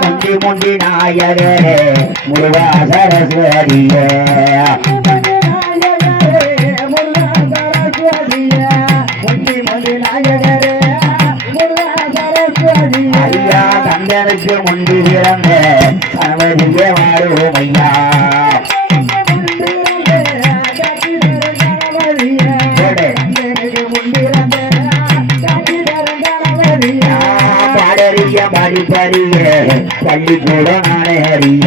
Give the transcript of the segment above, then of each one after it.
முண்டி முண்டி நாயகரே முருகா சரஸ்வதியே ஐயா கந்தனுக்கு முண்டி பிறந்த கணவதியே வாழும் ஐயா பாடறிய படிப்பறிய பள்ளிக்கூட நானே அறிய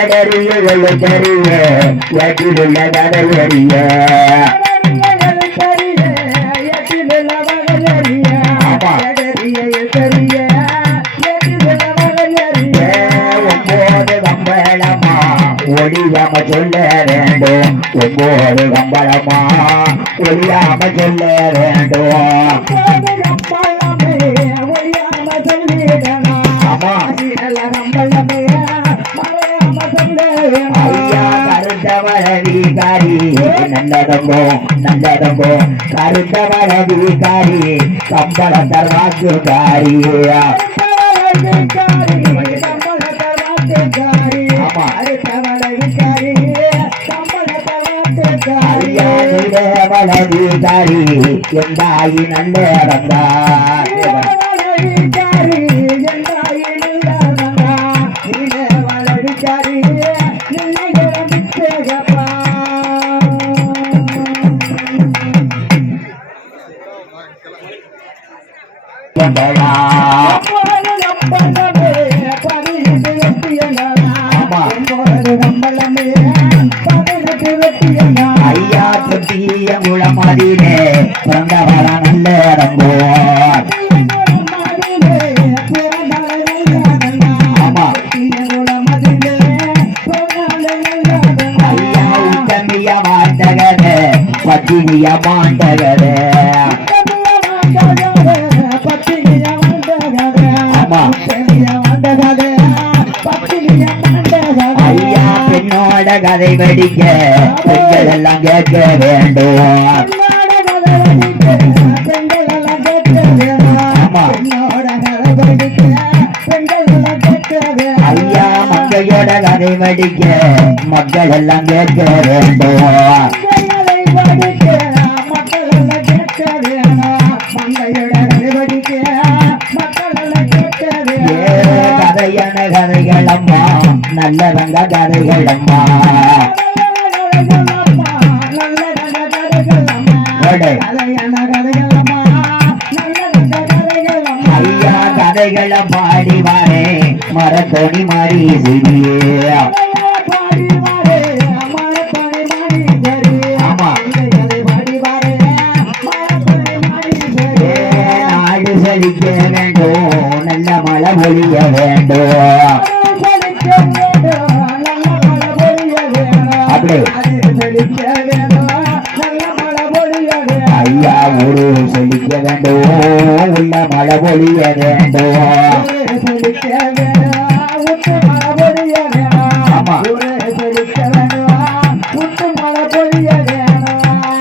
எடறிய எழுத்தறிய எட்டிலுள்ள கதையறிய ஒளியாம சொல்ல வேண்டும் ஒவ்வொரு கம்பளமா ஒளியாம சொல்ல வேண்டும் ஐயா கருத்தவரதிகாரி நல்லதம்போ நல்லதம்போ கருத்தவரதிகாரி கம்பள தர்வாசுகாரி வளவிகாரி எந்தாயி நல்ல ஐயா தொட்டிய குளமதிலே பிறந்தவர நல்ல இடம்போ ஐயா உத்தமிய மாண்டகரே பத்தினிய மாண்டகரே ஐயா பெண்ணோட கதை படிக்க பெண்கள் எல்லாம் கேட்க வேண்டும் ஐயா மக்களோட கதை படிக்க மக்கள் எல்லாம் கேட்க வேண்டும் கதையான கதைகள் அம்மா நல்லதங்க கதைகள் அம்மா ஐயா கதைகளை பாடி வாரே மரத்தொடி மாறி சிறியே நாடு செழிக்க வேண்டும் நல்ல மழை பொழிய வேண்டும் அப்படி ஐயா ஒரு செழிக்க வேண்டும் உள்ள மழை பொழிய வேண்டும்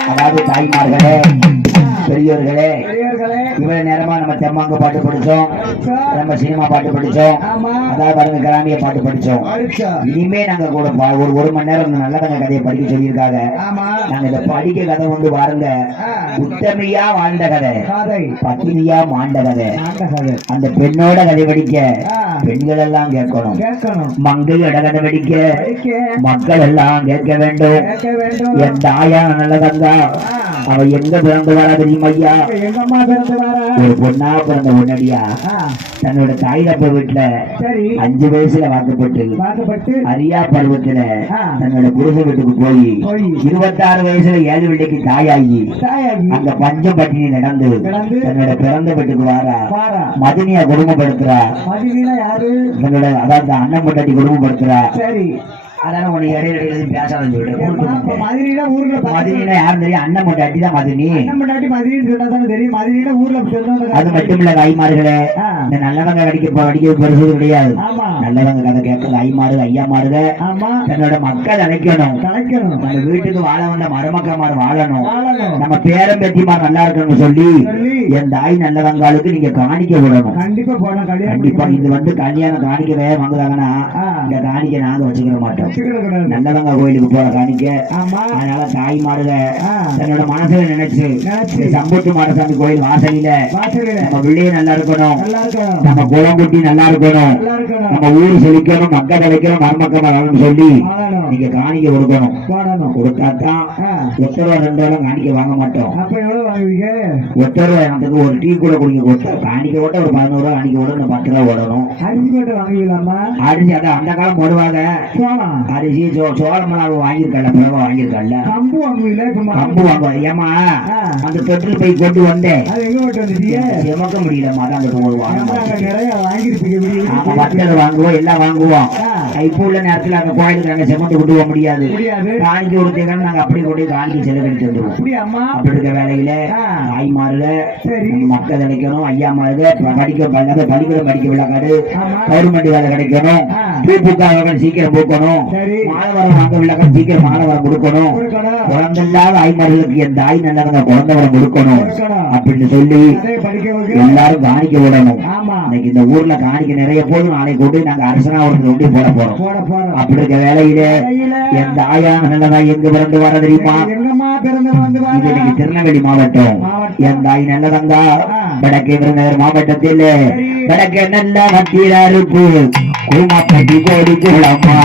அதாவது தாய்மார்களே பெரியோர்களே இவ்வளவு நேரமா நம்ம தெம்மாங்க பாட்டு படிச்சோம் நம்ம சினிமா பாட்டு படிச்சோம் அதாவது பாருங்க கிராமிய பாட்டு படிச்சோம் இனிமே நாங்க கூட ஒரு மணி நேரம் நல்லதங்க கதையை படிக்க சொல்லியிருக்காங்க நாங்க இதை படிக்க கதை வந்து பாருங்க உத்தமையா வாழ்ந்த கதை பத்தினியா மாண்ட கதை அந்த பெண்ணோட கதை படிக்க பெண்கள் எல்லாம் கேட்கணும் மங்கையோட கதை படிக்க மக்கள் எல்லாம் கேட்க வேண்டும் என் தாயா நல்லதங்க அவ எங்க பிறந்து வரா தெரியுமா ஐயா ஒரு பொண்ணா பிறந்த முன்னாடியா தன்னோட தாய் தப்ப வீட்டுல 5 வயசுல வாக்கப்பட்டு அரியா பருவத்துல தன்னோட புருஷ வீட்டுக்கு போய் 26 வயசுல 7 வீட்டுக்கு தாயாகி அங்க பஞ்சம் பட்டினி நடந்து தன்னோட பிறந்த வீட்டுக்கு வாரா மதினியா குடும்பப்படுத்துறா தன்னோட அதாவது அண்ணன் பொண்டாட்டி குடும்பப்படுத்துறா அதான உன்னை இடையில எதுவும் பேசாதன்னு சொல்லிட்டு மதுரையில ஊர்ல மதுரையில யாரும் தெரியும் அண்ணன் மொட்டாட்டி தான் மதுரை அண்ணன் மொட்டாட்டி மதுரைன்னு சொன்னா தெரியும் மதுரையில ஊர்ல சொல்லுவாங்க அது மட்டும் இல்ல தாய்மார்களே இந்த நல்லவங்க வடிக்க பரிசு கிடையாது நல்லவங்க கதை கேட்கறது ஐமாறு ஐயாமாருக தன்னோட மக்கள் அழைக்கணும் நம்ம வீட்டுக்கு வாழ வந்த மருமக்கமார் வாழணும் நம்ம பேரம் பேத்திமார் நல்லா இருக்கணும்னு சொல்லி என் தாய் நல்லவங்களுக்கு நீங்க காணிக்க விடணும் கண்டிப்பா இது வந்து கல்யாணம் காணிக்க வேற வாங்குறாங்கன்னா இந்த காணிக்க நாங்க வச்சுக்கிற மாட்டோம் நல்லவங்க கோயிலுக்கு போற காணிக்க அதனால தாய்மாருக தன்னோட மனசுல நினைச்சு சம்பூட்டு மாடசாமி கோயில் வாசலில நம்ம பிள்ளைய நல்லா இருக்கணும் நம்ம குளங்குட்டி நல்லா இருக்கணும் நம்ம ஊரு செழிக்கணும் மக்கள் கிடைக்கணும் மருமக்கள் வரணும்னு சொல்லி நீங்க காணிக்க கொடுக்கணும் கொடுத்தாத்தான் ஒத்தரவா 2 ரூபா காணிக்க வாங்க மாட்டோம் ஒத்தரவா எனக்கு ஒரு டீ கூட குடிக்க காணிக்க ஓட்ட ஒரு 11 ரூபா காணிக்க ஓட 10 ரூபா ஓடணும் அரிசி அதான் அந்த காலம் போடுவாங்க அரிசி சோளம் வாங்கியிருக்கல பிறகு வாங்கியிருக்கல கம்பு வாங்குவாங்க ஏமா அந்த தொட்டில் போய் கொண்டு வந்தேன் எமக்க முடியலமா தான் வத்தல் வாங்குவோம் எல்லாம் வாங்குவோம் இப்போ உள்ள நேரத்துல அந்த கோயிலுக்கு நாங்க செமந்து கொண்டு போக முடியாது காணிக்க கொடுத்தீங்கன்னா நாங்க அப்படி கொண்டு காணிக்க செலவழிச்சு வந்துருவோம் அப்படி இருக்க வேலையில தாய்மாருல மக்கள் கிடைக்கணும் ஐயாமாருல படிக்கிற விழாக்காடு கவர்மெண்ட் வேலை கிடைக்கணும் பூக்காக சீக்கிரம் பூக்கணும் மாணவரம் வாங்க விழாக்காடு சீக்கிரம் மாணவரம் கொடுக்கணும் குழந்தை இல்லாத ஆய்மார்களுக்கு என் தாய் நல்லவங்க குழந்தை வரம் கொடுக்கணும் அப்படின்னு சொல்லி எல்லாரும் காணிக்க விடணும் இன்னைக்கு இந்த ஊர்ல காணிக்க நிறைய போது நாளைக்கு கொண்டு நாங்க அரசனாவரத்துல கொண்டு போட போறோம் அப்படி இருக்க வேலையில என் தாயான நல்லதா எங்க பிறந்து வர தெரியுமா இது இன்னைக்கு திருநெல்வேலி மாவட்டம் என் தாய் நல்லதங்கா வடக்கு விருதுநகர் மாவட்டத்தில் வடக்கு நல்ல வத்திராருப்பு கூமாப்பட்டி கோடி குளமா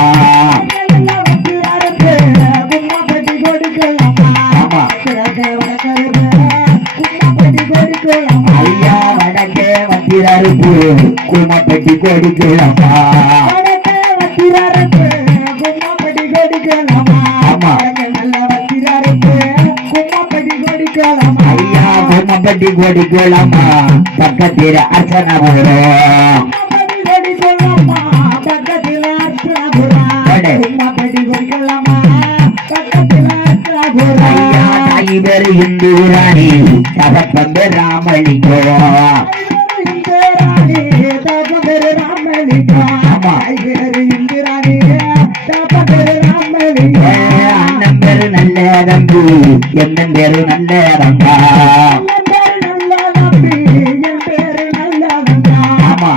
ஐயா வடக்கே வத்திராருப்பு கூமாப்பட்டி கோடி குளமா ஐயா கும்மப்பட்டி கோடி கோலமா பக்கத்தில் அர்ச்சனாபுரம் ஐயா தாய் பேரு இந்து ராணி தகப்பன் பேர் ராமலிங்கம் அண்ணன் பேரு நல்ல தம்பி என் பேரு நல்ல தம்பா ஆமா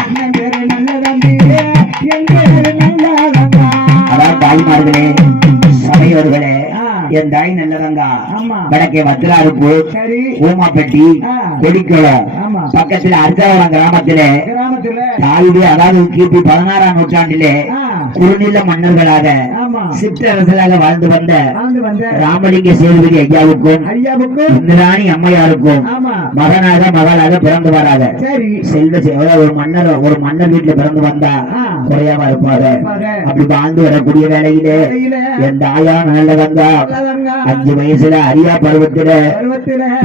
அதான் தாய்மார்களே சபையோர்களே என் தாய் நல்லதங்கா வடக்கே வத்திராருப்பு ஊமாப்பட்டி கொடிக்குளம் பக்கத்துல அர்ச்சாவரம் கிராமத்திலே தாயுடைய அதாவது கிபி 16ஆம் நூற்றாண்டிலே குறுநில மன்னர்களாக சிற்றரசராக வாழ்ந்து வந்த ராமலிங்க சேதுபதி ஐயாவுக்கும் இந்திராணி அம்மையாருக்கும் மகளாக பிறந்து வராங்க செல்வ ஒரு மன்னர் வீட்டுல பிறந்து வந்தா குறையாம இருப்பாங்க அப்படி வாழ்ந்து வரக்கூடிய வேலையிலே என் தாயா நல்லதங்கா 5 வயசுல அரியா பருவத்தில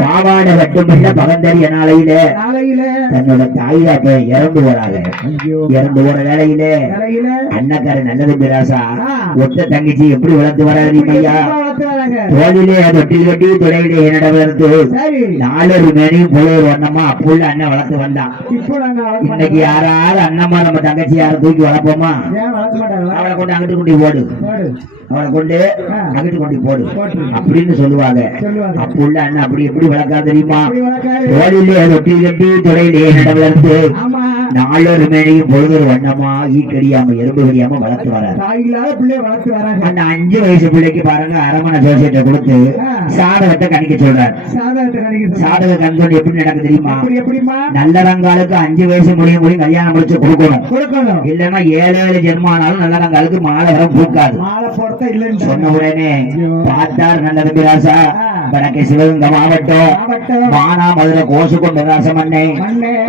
பாவாடை கட்டுப்பட்ட பகந்தறிய நாளையில தன்னோட தாயா இறந்து போறாங்க இறந்து போற வேலையில அண்ணக்கார நல்லது பிராசா ஒத்த தங்கச்சி எப்படி வளர்த்து வராது ஐயா தோளிலே தொட்டில் கட்டி துறையிலே என்னிட வளர்த்து 4 மேனையும் போல ஒரு வண்ணமா அப்புள்ள அண்ணன் வளர்த்து வந்தான் இன்னைக்கு யாராவது அண்ணம்மா நம்ம தங்கச்சி யாரும் தூக்கி வளர்ப்போமா அவளை கொண்டு அங்கிட்டு கொண்டு ஓடு அவளை கொண்டு அங்கிட்டு கொண்டு போடு அப்படின்னு சொல்லுவாங்க அப்புள்ள அண்ணன் அப்படி எப்படி வளர்க்கா தெரியுமா தோளிலே தொட்டில் கட்டி துறையிலே என்னிட வளர்த்து 4 மேனையும் பொழுது ஒரு வண்ணமா ஈக்கடியாம எறும்பு கடியாம வளர்த்து வராங்க அந்த 5 வயசு பிள்ளைக்கு பாருங்க அரமண ஜோசியத்தை கொடுத்து சாதகத்தை கணிக்க சொல்றாரு சாதக கண்கொண்டு எப்படி நடக்கு தெரியுமா நல்லறங்காலுக்கு 5 வயசு முடியும் கல்யாணம் முடிச்சு கொடுக்கணும் இல்லன்னா 7 ஜென்மானாலும் நல்லறங்காலுக்கு மாலை வர பூக்காது சொன்ன உடனே பார்த்தார் நல்ல தம்பிராசா வடக்கே சிவகங்கை மாவட்டம் மானா மதுரை கோசுக்கொண்டு ராசமண்ணை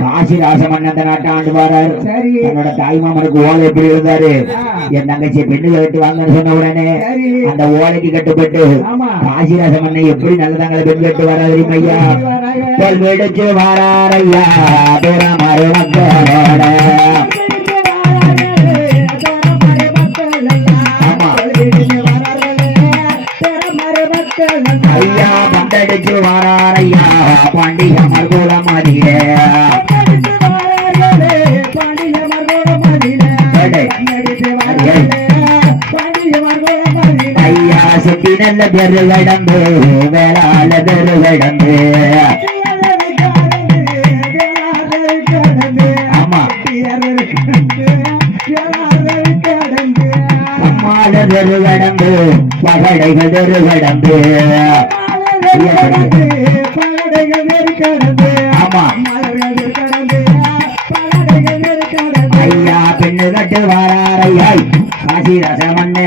காசி ராசமண்ண அந்த நாட்டை ஆண்டு வாரார் தன்னோட தாய்மாமனுக்கு ஓலை எப்படி இருந்தாரு என் தங்கச்சி பெண்ணு கட்டு வாங்கன்னு சொன்ன உடனே அந்த ஓலைக்கு கட்டுப்பட்டு காசி ராசமண்ணை எப்படி நல்லதாங்க பெண் கட்டு வராது ஐயா தோல் வெடிச்சு வாராரையா பெருமாறு மக்களோட பாண்டிய மர்கோலம் அதிலே ஐயா செட்டி நல்ல தெரு கடந்து வேளாள தெரு கடந்து ஆமா அம்மால தெரு கடந்து பகடைகள் தெரு கடந்து ஆமா ஐயா பெண்ணு கட்டு வாராரையாய் காசி ரசமன்னே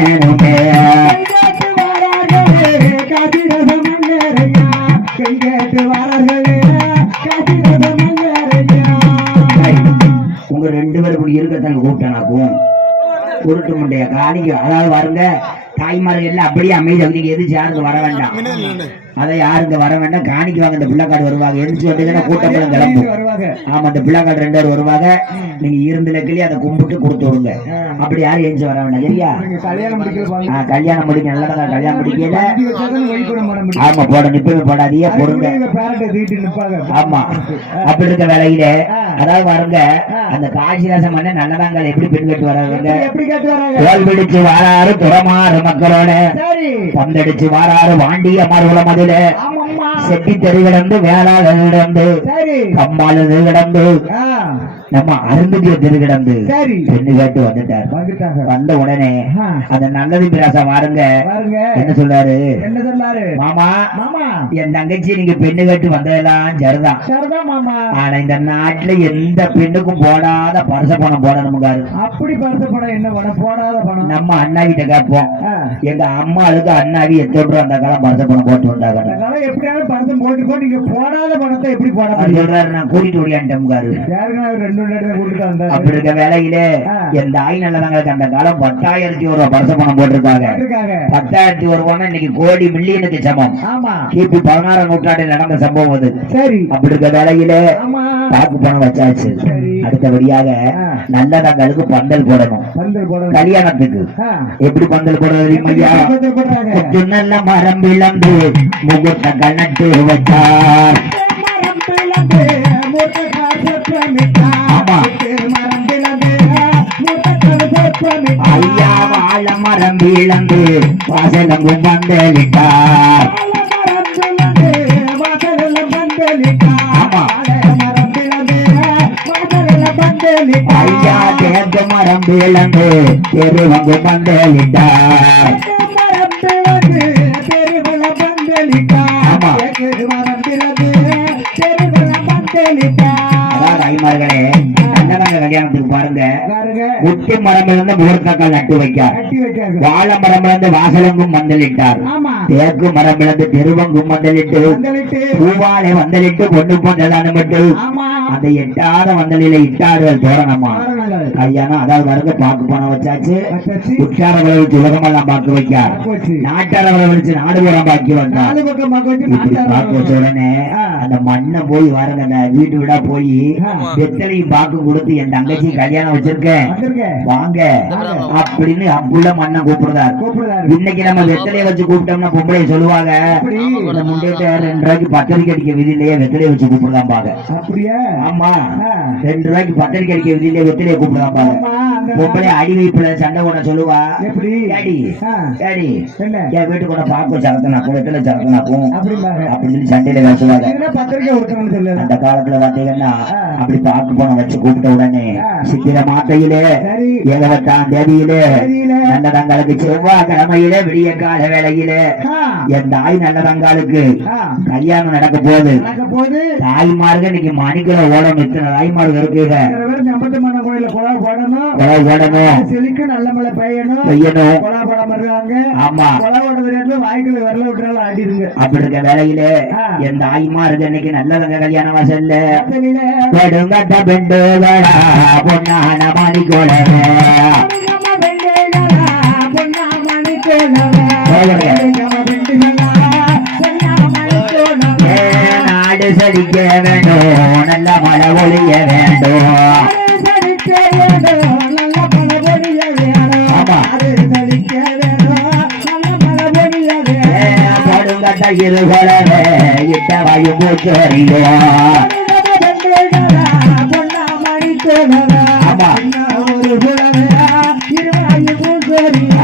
உங்க ரெண்டு பேரும் இப்படி இருக்கத்தான் கூப்பிட்டனாக்கும் உருட்டு முண்டைய காணிக்க அதாவது வருங்க தாய்மார்கள் எல்லாம் அப்படியே அமைதி எது யாருக்கு வர வேண்டாம் அதை யாருக்கு வர வேண்டாம் காணிக்குவாங்க இந்த பிள்ளைக்காடு வருவாங்க எரிச்சு வந்தீங்கன்னா கூட்டம் கிளம்பும் ஆமா அந்த பிள்ளைக்காடு 2 பேர் வருவாங்க நீங்க இருந்துல கிளி அதை கும்பிட்டு கொடுத்து விடுங்க அப்படி யாரும் எரிச்சு வர வேண்டாம் சரியா கல்யாணம் முடிக்க நல்லதா கல்யாணம் முடிக்கல ஆமா போட நிப்பவே போடாதீங்க பொருங்க ஆமா அப்படி இருக்க வேலையில அதாவது வருங்க அந்த காசிராசம் பண்ண நல்லதாங்க எப்படி பெண் கட்டு வராங்க தோல் பிடிச்சு வாராரு துறமாறு மக்களோட பந்தடிச்சு வாராரு வாண்டிய மறுகுளம் அதில செட்டி தெரு கிடந்து வேளாள கிடந்து கம்மால கிடந்து நம்ம அருந்ததிய தெரு கிடந்து பெண்ணு கேட்டு வந்துட்டார் வந்த உடனே அந்த நல்லது பிராசா வாருங்க என்ன சொல்றாரு மாமா என் தங்கச்சி நீங்க பெண்ணு கேட்டு வந்ததெல்லாம் சரிதான் ஆனா இந்த நாட்டுல எந்த பெண்ணுக்கும் போடாத பரிச பணம் போடணும்காரு அப்படி பரிச பணம் என்ன பணம் போடாத பணம் நம்ம அண்ணா கிட்ட கேட்போம் எங்க அம்மாளுக்கு அண்ணாவி எத்தோடு அந்த காலம் பரிச பணம் போட்டு வந்தாங்க எப்படியாவது பரிசம் போட்டுக்கோ நீங்க போடாத பணத்தை எப்படி போட சொல்றாரு நான் கூட்டிட்டு ஓடியான்ட்டேன் அப்படி இருக்க வேலையிலே என் தாய் நல்லதாங்களுக்கு அந்த காலம் 10,000 ரூபாய் பரிச பணம் போட்டிருக்காங்க 10,000 ரூபாய் இன்னைக்கு கோடி மில்லியனுக்கு சமம் கிபி 16ஆம் நூற்றாண்டில் நடந்த சம்பவம் அது சரி அப்படி இருக்க வேலையிலே காப்பு பணம் வச்சாச்சு அடுத்தபடியாக நல்லதங்களுக்கு பந்தல் போடணும் கல்யாணத்துக்கு எப்படி பந்தல் போடுறது நல்ல மரம் விளந்து முகூர்த்த கண்ணட்டு வச்சார் ஐயா வாழ மரம் விளந்து வாசலங்கும் பந்தலிட்டார் ஐயா தேர்ந்த மரம் விளந்து தெருவங்கு பந்தலிட்டார் கல்யாணத்துக்கு பாருங்க முட்டி மரம் இருந்து முகூர்த்தக்கால் நட்டு வைக்கார் வாழை மரம் இருந்து வாசலங்கும் மந்தலிட்டார் தேக்கு மரம் இருந்து தெருவங்கும் மந்தலிட்டு பூவாலை வந்தலிட்டு பொண்ணு பொந்தலானுட்டு அந்த எட்டாத வந்தலில இட்டார்கள் தோரணமா கல்யாணம் அதாவது வருங்க பாக்கு பணம் வச்சாச்சு உற்றார விளைவிச்சு உலகமெல்லாம் பாக்கு வைக்கார் நாட்டார விளைவிச்சு நாடு பூரம் பாக்கி வந்தார் பாக்கு வச்ச உடனே அந்த மண்ணை போய் வரங்க அந்த வீட்டு விடா போய் வெத்தலையும் பாக்கு கொடுத்து என் தங்கச்சி கல்யாணம் வச்சிருக்கேன் வாங்க அப்படின்னு அப்புள்ள மண்ணை கூப்பிடுறாரு இன்னைக்கு நம்ம வெத்தலையை வச்சு கூப்பிட்டோம்னா பொம்பளைய சொல்லுவாங்க இந்த முண்டேட்ட 2 ரூபாய்க்கு பத்திரிக்கை அடிக்க விதியிலேயே வெத்தலையை வச்சு கூப்பிடுதான் பாங்க அப்படியா ஆமா 2 ரூபாய்க்கு பத்திரிக்கை அடிக்க விதியிலேயே வெத்தலையை கூப்பிடுதான் பாங்க பொம்பளை அடி வைப்புல சண்டை கூட சொல்லுவா ஏடி ஏடி என் வீட்டு கூட பாக்கு சரத்தனாக்கும் வெத்தலை சரத்தனாக்கும் அப்படின்னு சண்டையில பேசுவாங்க அந்த காலத்துல பாத்தீங்கன்னா அப்படி பாக்கு பணம் வச்சு கூப்பிட்ட உடனே சித்திர மாத்தையிலே 7ஆம் தேதியிலே நல்லதங்களுக்கு செவ்வாய்க்கிழமையிலே விடிய கால வேளையிலே என் தாய் நல்லதங்களுக்கு கல்யாணம் நடக்க போகுது தாய்மார்கள் இன்னைக்கு மணிக்கிற ஓடம் இத்தனை தாய்மார்கள் இருக்குங்க நல்ல மழை பெய்யணும் ஆமா அப்படி இருக்க வேலையிலே என் தாய்மார்கள் இன்னைக்கு நல்லதங்க கல்யாண வாசல்ல பெடுங்கட்ட பெண்டுகளா பொன்னான மணிக்கோளவே நாடு சடிக்க வேண்டும் நல்ல மழை ஒழிய வேண்டும் கண்ட இருகொலவே இட்ட வாயு மூச்சோரியோ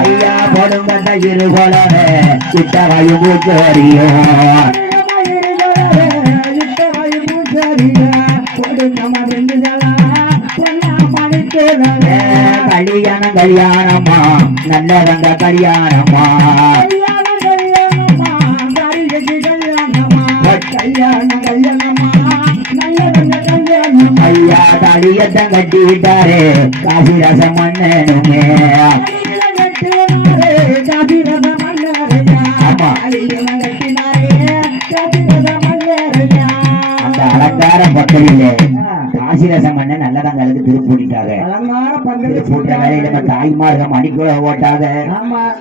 ஐயா போடும் கண்ட இருகொலவே இட்ட வாயு மூச்சோரியோ கல்யாணம் கல்யாணமா நல்லவங்க கல்யாணமா ஐயா தாலியத்தை கட்டி விட்டாரே காசிரசம் மன்னனுமே ஆமா அந்த அலங்கார பக்கத்திலே காசிரசம் மன்ன நல்லதங்களுக்கு திருப்பூட்டிட்டாங்க திருப்பூட்ட வேலையில நம்ம தாய்மார்கள் மணிக்குள்ள ஓட்டாத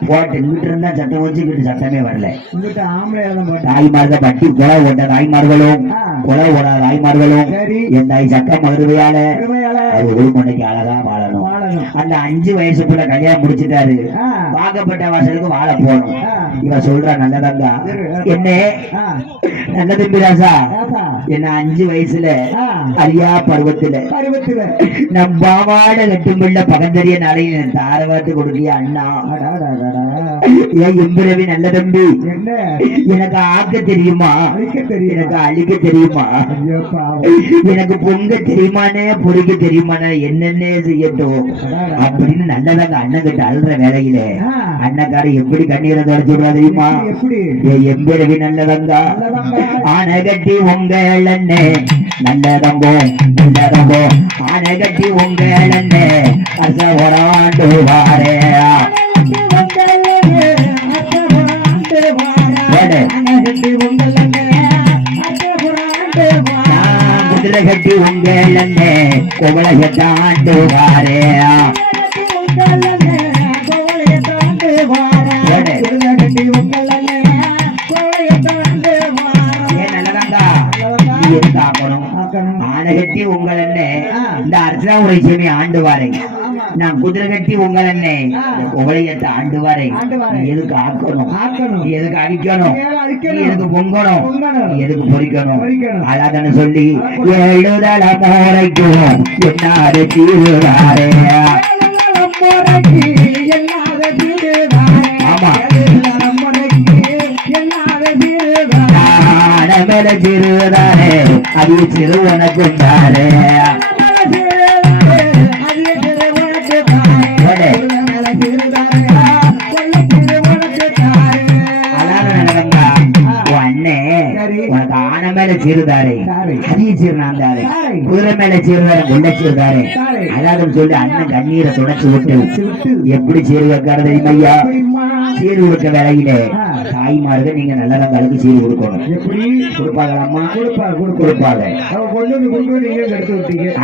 போட்டு நின்றுட்டு இருந்தா சட்டம் வச்சுக்கிட்டு சட்டமே வரல தாய்மார்கள் பட்டி கொலை ஓட்ட தாய்மார்களும் கொலை ஓடாத தாய்மார்களும் என் தாய் சட்டம் மறுவையால அது ஒரு மணிக்கு அழகா வாழணும் அந்த 5 வயசுக்குள்ள கல்யாணம் முடிச்சுட்டாரு வாக்கப்பட்ட வாசலுக்கு வாழ போகணும் இவ சொல்ற நல்லதங்கா என்ன நல்ல தம்பிராசா என்ன 5 வயசுல அரியா பருவத்துல நம் பாவாட கட்டும் பிள்ளை பகந்தறிய நாளைய தாரவாத்து கொடுக்கிய அண்ணா ஏன் எம்பிரவி நல்ல தம்பி எனக்கு ஆக்க தெரியுமா எனக்கு அழிக்க தெரியுமா எனக்கு பொங்க தெரியுமானே பொறிக்க தெரியுமானே என்னென்ன செய்யட்டும் அப்படின்னு நல்லதாங்க அண்ணன் கிட்ட அழுற வேலையில அண்ணக்கார எப்படி கண்ணீரை தொடச்சுடுறா தெரியுமா எம்பிரவி நல்லதங்க ஆனை கட்டி உங்கள் அண்ணே நல்லதங்கோ நல்லதங்கோ ஆனை கட்டி உங்கள் அண்ணே அச ஒராண்டு வாரே குதிரை கட்டி உங்கள் அண்ணே கோவளைய தாண்டு வாரே ஆனை கட்டி உங்கள் அண்ணே இந்த அர்ச்சனா உரை ஆண்டு வாரேன் நான் குதிரை கட்டி உங்கள் அண்ணே உங்களையத்தை ஆண்டு வாரேன் எதுக்கு ஆக்கணும் எதுக்கு அடிக்கணும் எதுக்கு பொங்கணும் எதுக்கு பொறிக்கணும் அதாதான சொல்லி எழுதல மோரைக்கும் என்னாரு தீருவாரே ஆமா மேல சிறுதாரே அது சிறுவனுக்குண்டாரே உனக்கு ஆனை மேல சீருதாரே அதிக சீர்னாந்தாரே குதிரை மேல சீருதாரே கொண்ட சீருதாரே அதாவது சொல்லி அண்ணன் கண்ணீரை தொடச்சு விட்டு எப்படி சீரு வைக்காரு தெரியுமா ஐயா சீரு கொடுக்க வேலையில தாய்மார்கள் நீங்க நல்லதங்களுக்கு சீரு கொடுக்கணும் எப்படி கொடுப்பாங்களாம்மா கொடுப்பாங்க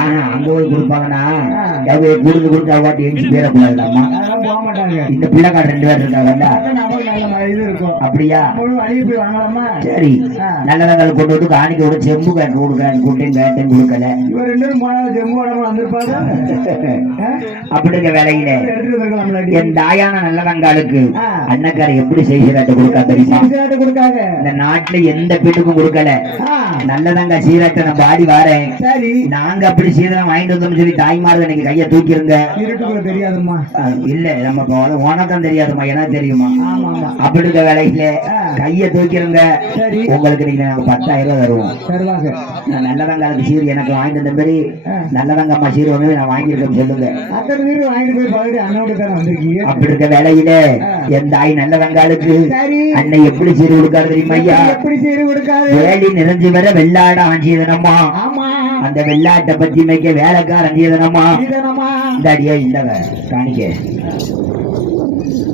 ஆனா அங்க போய் கொடுப்பாங்கன்னா கொடுத்து கொடுத்தா வாட்டி எஞ்சி பேரக்கூடாதுலாமா இந்த பிள்ளைக்கார 2 பேர் இருக்காங்கல்ல அப்படியா சரி நல்லதங்களுக்கு கொண்டு வந்து காணிக்க விட செம்பு கேட்க கொடுக்க கூட்டையும் கேட்டையும் கொடுக்கல அப்படி இருக்க வேலையில என் தாயான நல்லதங்காலுக்கு அண்ணக்கார எப்படி செய்கிறாட்டு கொடுக்கா தெரியுமா இந்த நாட்டுல எந்த பெண்ணுக்கும் கொடுக்கல நல்லதங்க சீரட்டை நம்ம ஆடி வாரேன் நாங்க அப்படி சீரம் வாங்கிட்டு வந்தோம்னு சொல்லி தாய்மார்கள் இன்னைக்கு கைய தூக்கிருங்க தெரியாதுமா இல்ல நம்ம உனக்கும் தெரியாதுமா எனக்கு தெரியுமா அப்படி இருக்க வேலையில கைய தூக்கிருங்க உங்களுக்கு நீங்க 10,000 தருவோம் நல்லதங்களுக்கு சீர் எனக்கு வாங்கிட்டு வந்த மாதிரி நல்லதங்க அம்மா சீர் வந்து நான் வாங்கியிருக்கேன் சொல்லுங்க அப்படி இருக்க வேலையில என் தாய் நல்லதங்களுக்கு அன்னை எப்படி சீர் கொடுக்காரு தெரியுமா ஐயா வேலி நிறைஞ்சு வர வெள்ளாட ஆஞ்சியதனமா அந்த வெள்ளாட்டை பத்தி மேய்க்க வேலைக்கார அஞ்சியதனமா இந்த அடியா இல்லவ காணிக்க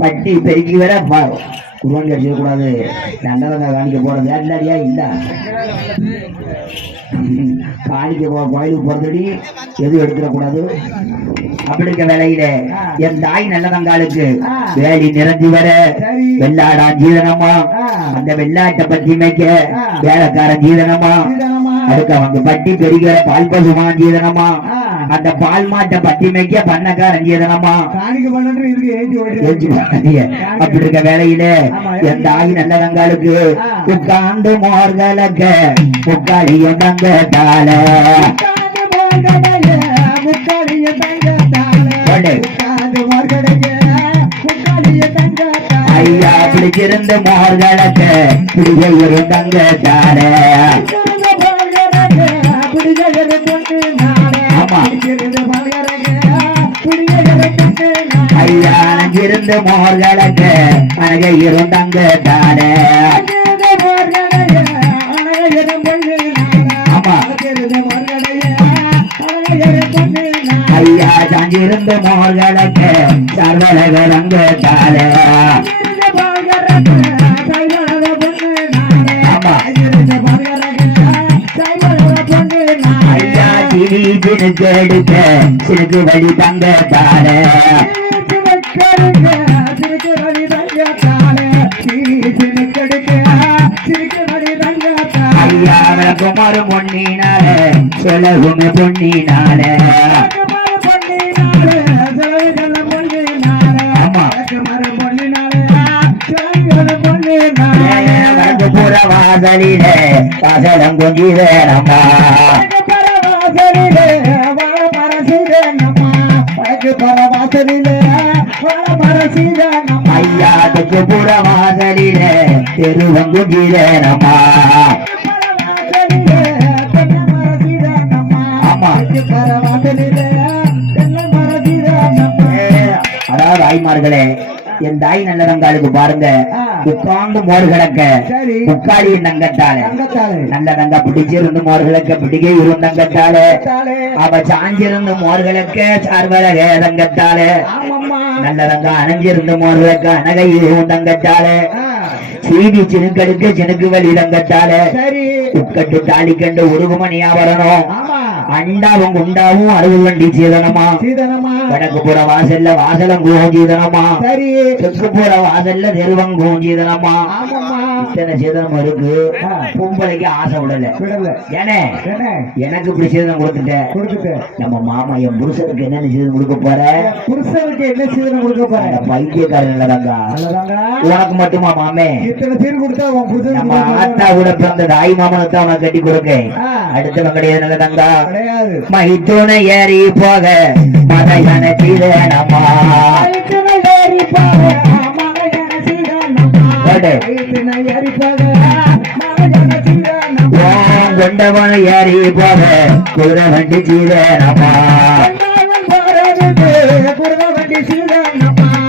பட்டி பெருக்கி வர குருவான் கட்சிக்கூடாது நல்லதங்க காணிக்க போறது இல்லடியா இல்ல காணிக்க கோயிலுக்கு போறதடி எதுவும் எடுத்துடக்கூடாது அப்படி இருக்க வேலையில என் தாய் நல்லதங்காலுக்கு வேலி நிறைஞ்சு வர வெள்ளாடா ஜீதனமா அந்த வெள்ளாட்டை பத்தி மேய்க்க வேலைக்காரன் ஜீதனமா அதுக்கு அவங்க பட்டி பெருகிற பால் பசுமான் ஜீதனமா அந்த பால் மாட்டை பத்தி மேய்க்க பண்ணக்காரன் செய்தனமா காணிக்க பண்ணு இதுக்கு ஏஞ்சி அப்படி இருக்க வேலையில எந்த ஆகி நல்ல ரங்காளுக்கு உட்கார்ந்து மோர்களக்க முக்காளிய தங்கத்தால ஐயா பிடிச்சிருந்த மோர்களக்க பிடிக்க தங்கத்தால ஐயா அங்கிருந்து மோர்களுக்கு அழக இருந்தாங்க தானே ஆமா ஐயா அங்கிருந்து மோர்களுக்கு சர்வலகரங்க தானே ஆமா ஐயா சிரிக்கு எடுக்க சிறுக்கு வழி தங்க தானே ஐயா குமார் பொன்னினாலே செலவுமே பொன்னினாலே ஆமா புற வாசலிலே வாசலம் கொஞ்சிதேனம்மா ஐயாத்துக்கு புற வாசலிலே தெருவங்குஞ்சிதேனம்மா ஆமா அதாவது ஆய்மார்களே என் தாய் நல்ல ரங்காளுக்கு பாருங்க உட்கார்ந்து மோர் கிடக்க முக்காளி தங்கத்தாலே நல்ல தங்க பிடிச்சிருந்து மோர் கிழக்க பிடிக்க இருந்தங்கத்தாலே அவ சாஞ்சிருந்து மோர் கிழக்க சார்வரக தங்கத்தாலே நல்ல தங்க அணைஞ்சிருந்து மோர் கிழக்க அனகை இருந்தங்கத்தாலே சீடி சினுக்கடுக்க சினுக்கு வழி தங்கத்தாலே உட்கட்டு தாலி கண்டு உருகுமணி ஆவரணம் அண்டாவும் குண்டாவும் அறுபது வண்டி சீதனமா வடக்கு புற வாசல்ல வாசலம் சீதனமா தெற்கு புற வாசல்ல தெருவங்கும் சீதனமா இத்தனை சீதனம் இருக்கு பொம்பளைக்கு ஆசை விடல ஏனே எனக்கு இப்படி சீதனம் கொடுத்துட்டேன் நம்ம மாமா என் புருஷனுக்கு என்ன சீதனம் கொடுக்க போற புருஷனுக்கு என்ன சீதனம் கொடுக்க போற பைத்தியக்காரன் இல்லதாங்க உனக்கு மட்டுமா மாமே இத்தனை சீர் கொடுத்தா நம்ம ஆத்தா கூட பிறந்த தாய் மாமனுக்கு தான் உனக்கு கட்டி கொடுக்க அடுத்தவன் கிடையாது நல்லதாங்க மைத்துணை ஏறி போக மதையன சீதனமா கொண்டவன் ஏறி போக குதிரை வண்டி சீதனமா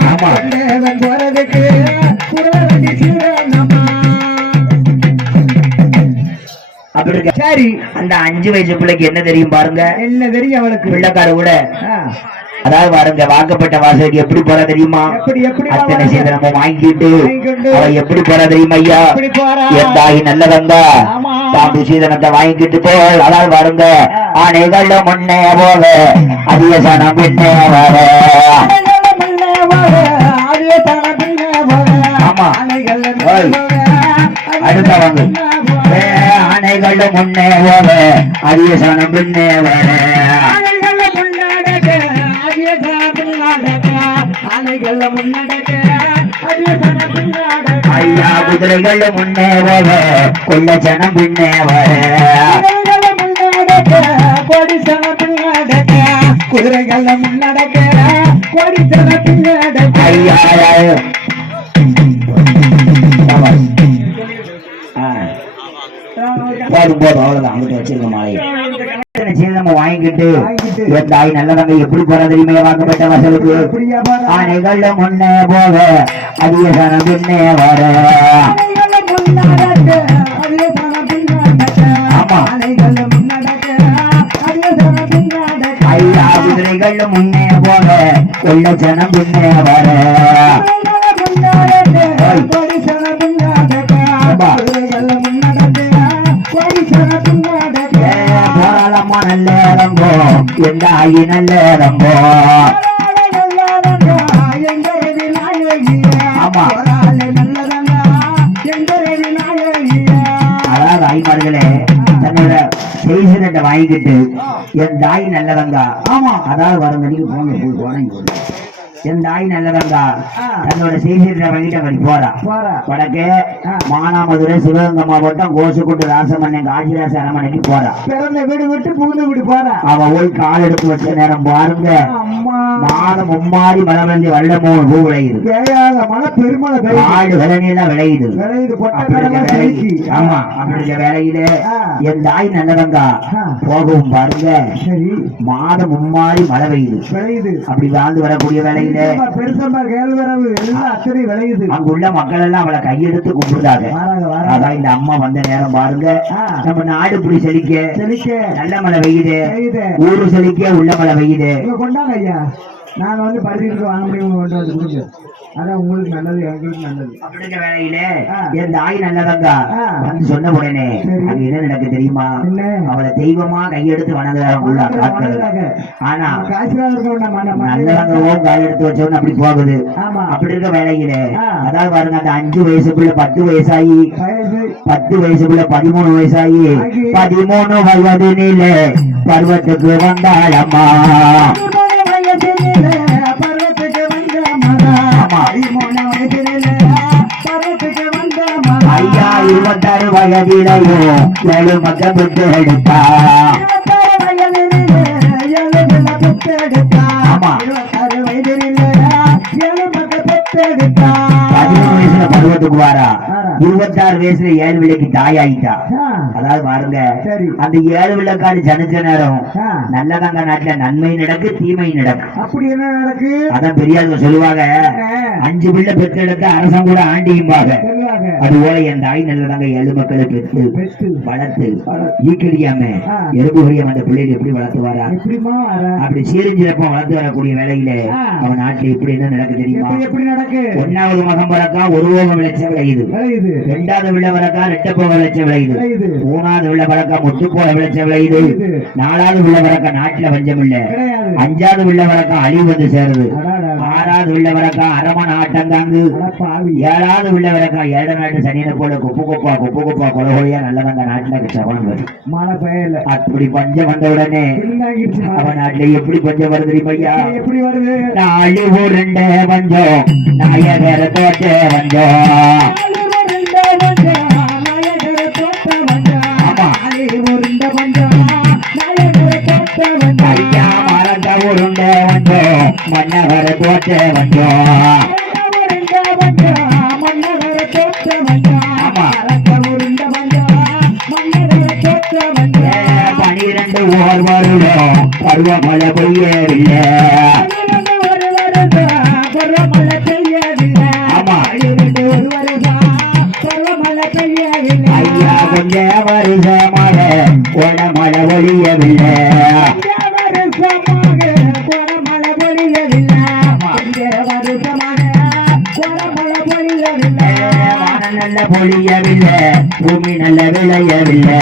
ஆமா அப்படி இருக்க சரி அந்த 5 வயசு பிள்ளைக்கு என்ன தெரியும் பாருங்க என்ன தெரியும் அவளுக்கு பிள்ளைக்கார கூட அதாவது பாருங்க வாக்கப்பட்ட வாசலுக்கு எப்படி போற தெரியுமா அத்தனை சீதனமா வாங்கிட்டு அவ எப்படி போற தெரியுமா ஐயா என் தாய் நல்லதங்க தாம்பு சீதனத்தை வாங்கிட்டு போ அதாவது பாருங்க ஆனைகள் முன்னே போக அதிக சனம் பின்னே வர ஆமா அடுத்தவங்க ஆனைகள் முன்னே போக அதிக சனம் பின்னே வர ஐயா குதிரைகள் முன்னே போக கொள்ள ஜனம் பின்னே வர குதிரைகள் முன்னடக்க கொடி ஜன பின்னடக்க ஐயா போதும் போதும் அவ்வளவுதான் அங்கிட்ட வச்சிருக்க மாலை நம்ம வாங்கிட்டு தாய் நல்லவங்க எப்படி போற தெரியுமா வாக்கப்பட்ட வசலுக்கு ஆனைகள் முன்னே போக அதிக சனம் பின்னே வர ஆமா ஐயா குதிரைகள் முன்னே போக கொள்ள ஜனம் பின்னே வர போராளமா நல்ல ரம்போ எந்த ஆகி நல்ல ரம்போ ஆமா அதாவது ஆய்மார்களே தன்னோட செய்த வாங்கிக்கிட்டு என் தாய் நல்லவங்க. ஆமா, அதாவது வரும் மணிக்கு போங்க போய் போனேன். என் தாய் நல்லவங்க தன்னோட செய்தியை வாங்கிட்டு அப்படி போறா. வடக்கே மானாமதுரை சிவகங்கை மாவட்டம் கோசுக்குண்டு ராசமன்னன் காசிராச அரமனைக்கு போறா. பிறந்த வீடு விட்டு புகுந்த வீடு போறா. அவ போய் கால் எடுத்து வச்ச நேரம் பாருங்க, மாதம் மும்மாடி மழை வந்து வெள்ள 3 பூ விளையுது. மழை பெருமழை ஆடு விளைநிலாம் விளையுது. ஆமா, அப்படி வேலையில என் தாய் நல்லவங்க போகவும் பாருங்க, மாதம் மும்மாடி மழை பெய்யுது. அப்படி வாழ்ந்து வரக்கூடிய வேலையில அங்குள்ள மக்கள் எல்லாம் அவளை கையெடுத்து கும்பிடுறாங்க. அதான் இந்த அம்மா வந்த நேரம் பாருங்க, நம்ம நாடு இப்படி செழிக்க நல்ல மழை பெய்யுது, ஊரு செழிக்க உள்ள மழை பெய்யுது. கொண்டாங்க ஐயா, நாங்க வந்து பரிசுக்கு வாங்க முடியும், கொண்டு வந்து கொடுங்க. அதான் உங்களுக்கு நல்லது, எங்களுக்கு நல்லது. அப்படிங்கிற வேலையில என் தாய் நல்லவங்க வந்து சொன்ன உடனே அங்க என்ன நடக்கு தெரியுமா? அவளை தெய்வமா கையெடுத்து வணங்குறாங்க. ஆனா நல்லவங்க கையெடுத்து வச்சவன்னு அப்படி போகுது. அப்படி இருக்க வேலையில அதாவது பாருங்க, அந்த 5 வயசுக்குள்ள 10 வயசாகி, 10 வயசுக்குள்ள 13 வயசாகி, 13 வயதினில பருவத்துக்கு வந்தாளம்மா. ஐயா 26 வயதிலேயோ 7 மக்கள் பெற்று எடுத்தா. ஆமா, 13 வயசுல பருவத்துக்கு வாரா, 26 வயசுல 7 விலைக்கு தாயாயிட்டா. அதாவது பாருங்க, அந்த 7 விளக்காடு ஜனிச்ச நேரம் நல்லதாங்க நாட்டுல நன்மை நடக்கு, தீமை நடக்கு. அப்படி என்ன நடக்கு? அதான் பெரியாளுங்க சொல்லுவாங்க, 5 பிள்ளை பெற்றெடுத்த அரசம் கூட ஆண்டியும்பாங்க. அதுபோல என் தாய் நல்லதாங்க 7 மக்களை பெற்று வளர்த்து ஈக்கடியாம எறும்புகரியம் அந்த பிள்ளைகள் எப்படி வளர்த்துவாரா? அப்படி சீரஞ்சிறப்ப வளர்த்து வரக்கூடிய வேலையில அவன் நாட்டுல எப்படி என்ன நடக்கு தெரியுமா? 1வது மகம் வரக்கா 1 ஓகம் விளைச்ச விளையுது, 2வது விழ வரக்கா 2 போக விளைச்ச விளையுது, 3வது விழ வரக்கா முட்டு போல விளைச்ச விளையுது, 4வது விழ வரக்கா நாட்டுல வஞ்சம் இல்ல, 5வது விழ வரக்கா அழிவு வந்து சேருது, 6வது விழ வரக்கா அரமண ஆட்டங்காங்கு, 7வது விழ வரக்கா 7 நாட்டு சனியனை போல குப்பு குப்பா கொலகொலையா நல்லவங்க நாட்டுல சவனம் வருது. மழை பெய்யல. அப்படி பஞ்சம் வந்த உடனே அவன் நாட்டுல எப்படி பஞ்சம் வருது தெரியுமையா? எப்படி வருது? 4 உருண்ட பஞ்சம், நாயகர தோட்ட பஞ்சம். ஐயா மரத்த உருண்ட வந்தோம், மன்னவர தோட்ட வந்தோம். 12 ஓர் வருடம் பருவமழை பெய்யவில்லை. ஆமா, ஐயா கொஞ்ச வருஷமாக கொடமழை பொழியவில்லை. நல்ல பொழியவில்லை, பூமி நல்ல விளையவில்லை.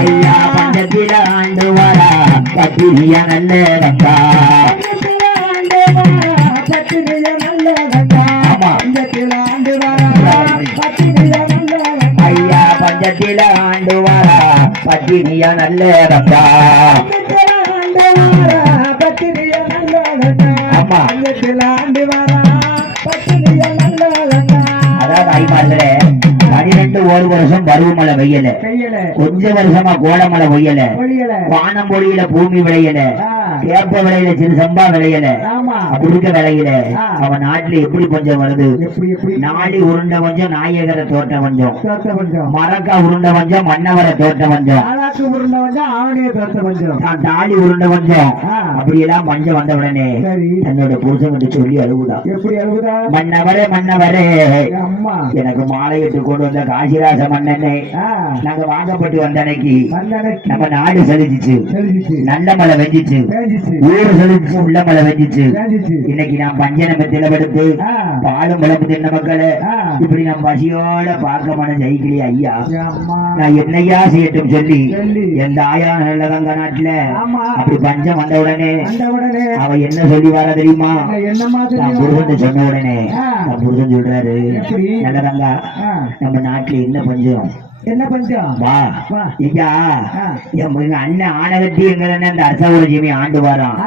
ஐயா பஞ்சத்தில ஆண்டு வரா பத்திரிய நல்ல வந்தா. ஐயா பஞ்சத்தில ஆண்டு வரா பத்திரிய நல்ல வந்தா. ஆமா, அதாவது ஐமார்களே 12 ஒரு வருஷம் பருவமழை வெய்யல, கொஞ்ச வருஷமா கோடமழை பொய்யல, வானம் பொழியில பூமி விளையல, கேப்ப விளையில சிறு சம்பா விளையல. அப்படி இருக்க விளையில அவன் நாட்டுல எப்படி பஞ்சம் வருது? நாடி உருண்ட பஞ்சம், நாயகர தோட்ட பஞ்சம், மரக்கா உருண்ட பஞ்சம், மன்னவர தோட்ட பஞ்சம், தாலி உருண்ட பஞ்சம். அப்படி எல்லாம் பஞ்சம் வந்த உடனே தன்னோட புருஷன் சொல்லி அழுகுதா. மன்னவரே மன்னவரே, எனக்கு மாலையிட்டு கொண்டு வந்த காசிராச மன்னனே, நாங்க வாங்கப்பட்டு வந்த அன்னைக்கு நம்ம நாடு செழிச்சிச்சு, நல்ல மழை வெஞ்சிச்சு, வேஞ்சிச்சு ஊரு செழிச்சு உள்ள மழை வெஞ்சிச்சு வேஞ்சிச்சு இன்னைக்கு நான் பஞ்சனம திலப்படுத்து பாலும் பழப்பு தின்ன மக்களே இப்படி நான் பசியோட பார்க்க மன ஜெயிக்கலையே ஐயா அம்மா நான் என்னையா செய்யட்டும் சொல்லி எந்த ஆயா நல்லதங்க நாட்டுல ஆமா அப்படி பஞ்சம் வந்த உடனே உடனே அவ என்ன சொல்லி வர தெரியுமா என்ன மாதிரி நான் புருஷன் சொன்ன உடனே நான் புருஷன் சொல்றாரு எப்படி நல்லதாங்க நம்ம நாட்டுல என்ன பஞ்சம் என்ன பஞ்சம் வா வா ஐயா எங்க அண்ணன் ஆனகட்டி எங்க அந்த அரசாங்க ஜீவி ஆண்டு வாரான்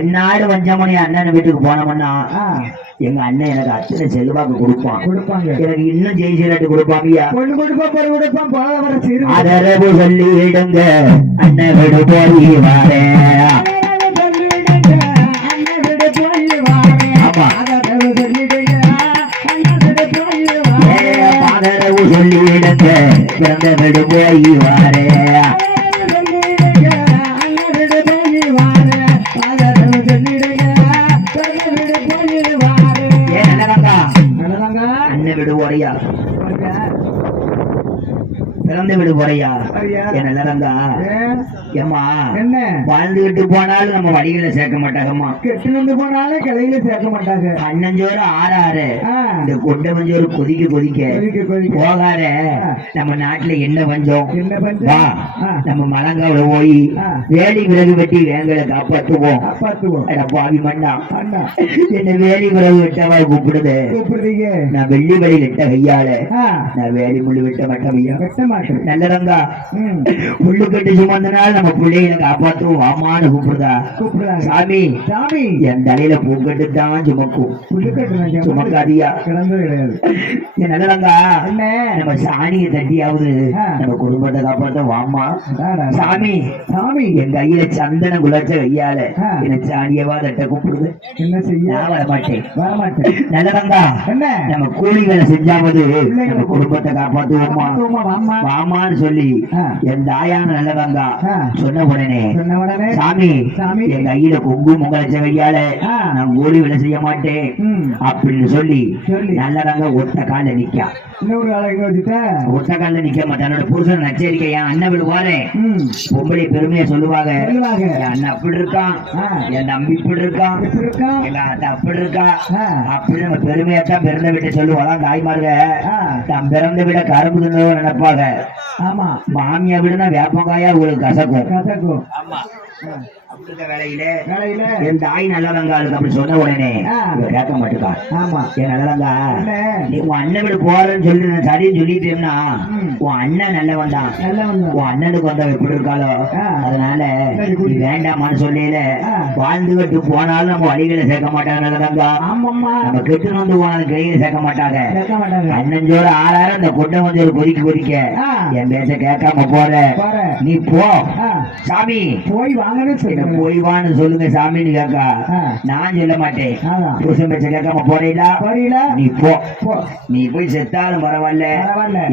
என்னாடு வஞ்சமணி அண்ணன் வீட்டுக்கு போனோம்னா எங்க அண்ணன் எனக்கு அத்தனை செல்வாக்கு கொடுப்பாங்க எனக்கு இன்னும் ஜெயிச்சு கொடுப்பாங்கய்யா கொடுப்பான் போக வர சிறு அதரவு சொல்லிடுங்க அண்ணன் வீடு போய் வாரேன் ஆமா ஆதரவு சொல்லிடுங்க பிறந்த வீடு போய் வாரேன் அண்ணன் வீடு போறியா பிறந்த வீடு போறியா என் நல்லதங்கா ஏமா என்ன வாழ்ந்துகிட்டு போனாலும் நம்ம வழிகளை சேர்க்க மாட்டாங்கம்மா கெட்டு வந்து போனாலும் கிளையில சேர்க்க மாட்டாங்க அண்ணஞ்சோறு ஆறாறு இந்த கொண்ட மஞ்சோறு கொதிக்க போகாத நம்ம நாட்டுல என்ன பஞ்சம் வா நம்ம மலங்காவில போய் வேலி விறகு வெட்டி வேங்களை காப்பாத்துவோம் பாவி மண்ணா என்ன வேலி விறகு வெட்டவா கூப்பிடுது நான் வெள்ளி வழியில் இட்ட கையால நான் வேலி முள்ளு வெட்ட மாட்டேன் நல்லதங்கா புல்லு கட்டி சுமந்தனால நம்ம பிள்ளைகளை காப்பாத்துவோம் வாமான்னு கூப்பிடுதா சாமி என் தலையில பூக்கட்டு தான் சுமக்கும் சுமக்காதியா என் நல்லதங்கா நம்ம சாணியை தட்டியாவது நம்ம குடும்பத்தை காப்பாத்த வாமா சாமி என் கையில சந்தன குலச்ச கையால என்ன சாணியவா தட்ட கூப்பிடுது என்ன செய்ய நான் வரமாட்டேன் நல்லதங்கா நம்ம கூலி வேலை செஞ்சாவது நம்ம குடும்பத்தை காப்பாத்துவோமா வாமான்னு சொல்லி என் தாயான நல்லதாங்க சொன்ன உடனே சாமி என் கையில கொங்கு முகலச்ச கையால நான் கூலி வேலை செய்ய மாட்டேன் அப்படின்னு சொல்லி நல்லதாங்க ஒத்த கால நிக்கா ஒத்த கால நிக்க மாட்டேன் புருஷன் நச்சரிக்கை என் அண்ணன் விடுவாரு பொம்பளை பெருமையை சொல்லுவாங்க என் அண்ணன் அப்படி இருக்கான் என் தம்பி இப்படி இருக்கான் எங்க அத்தை அப்படி இருக்கா அப்படி நம்ம பெருமையத்தான் பிறந்த விட்டு சொல்லுவாங்க தாய்மார்க தான் பிறந்த விட கரும்பு தின்னவோ நினைப்பாங்க ஆமா மாமியா விடுனா வேப்பங்காயா உங்களுக்கு கசக்கும் ஆமா வேலையில என் தாய் நல்லதங்காளுக்கு அப்படி சொன்ன உடனே கேட்க மாட்டேக்கா ஆமா என் நல்லதங்கா நீ உன் அண்ணன் வீடு போறேன்னு சொல்லி சரின்னு சொல்லிட்டேன்னா உன் அண்ணன் நல்லவன் தான் உன் அண்ணனுக்கு வந்தவன் எப்படி இருக்காளோ அதனால நீ வேண்டாமான்னு சொல்லல வாழ்ந்துகிட்டு போனாலும் நம்ம வழிகளை சேர்க்க மாட்டாங்க நல்லதங்கா நம்ம கெட்டு வந்து போனாலும் கையில சேர்க்க மாட்டாங்க அண்ணஞ்சோட ஆறாரு அந்த கொண்டை வந்து ஒரு கொதிக்க என் பேச்ச கேட்காம போற நீ போ சாமி போய் வாங்கன்னு போய் வான்னு சொல்லுங்க சாமின்னு கேக்கா நான் சொல்ல மாட்டேன் புருஷன் பேச்ச கேட்காம போறீங்களா நீ போ நீ போய் செத்தாலும் பரவாயில்ல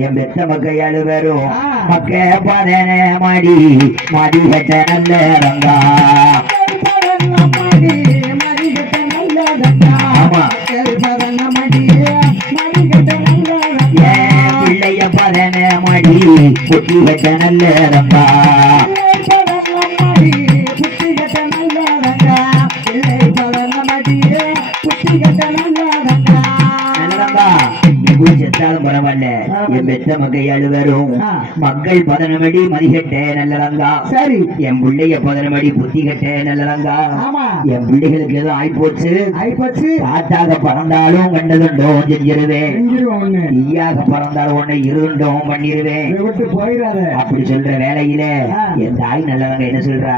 என் பெத்த மக்கையாளு வேறும் மக்க பாதன மாடி மாடி கட்ட நல்ல ரங்கா ஆமா பிள்ளைய பாதன மாடி குட்டி கட்ட நல்ல ரங்கா செத்தாலும் பரவாயில்ல என் பெத்த மக்கையாளு வரும் மக்கள் 11 அடி மதிகட்ட நல்லதங்கா சரி என் பிள்ளைய 11 அடி புத்தி கட்ட நல்லதங்கா என் பிள்ளைகளுக்கு ஏதோ ஆயிப்போச்சு காத்தாக பறந்தாலும் கண்டதுண்டோ செஞ்சிருவேன் ஈயாக பறந்தாலும் உன்னை இருந்துட்டோம் பண்ணிருவேன் அப்படி சொல்ற வேலையில என் தாய் நல்லதங்க என்ன சொல்றா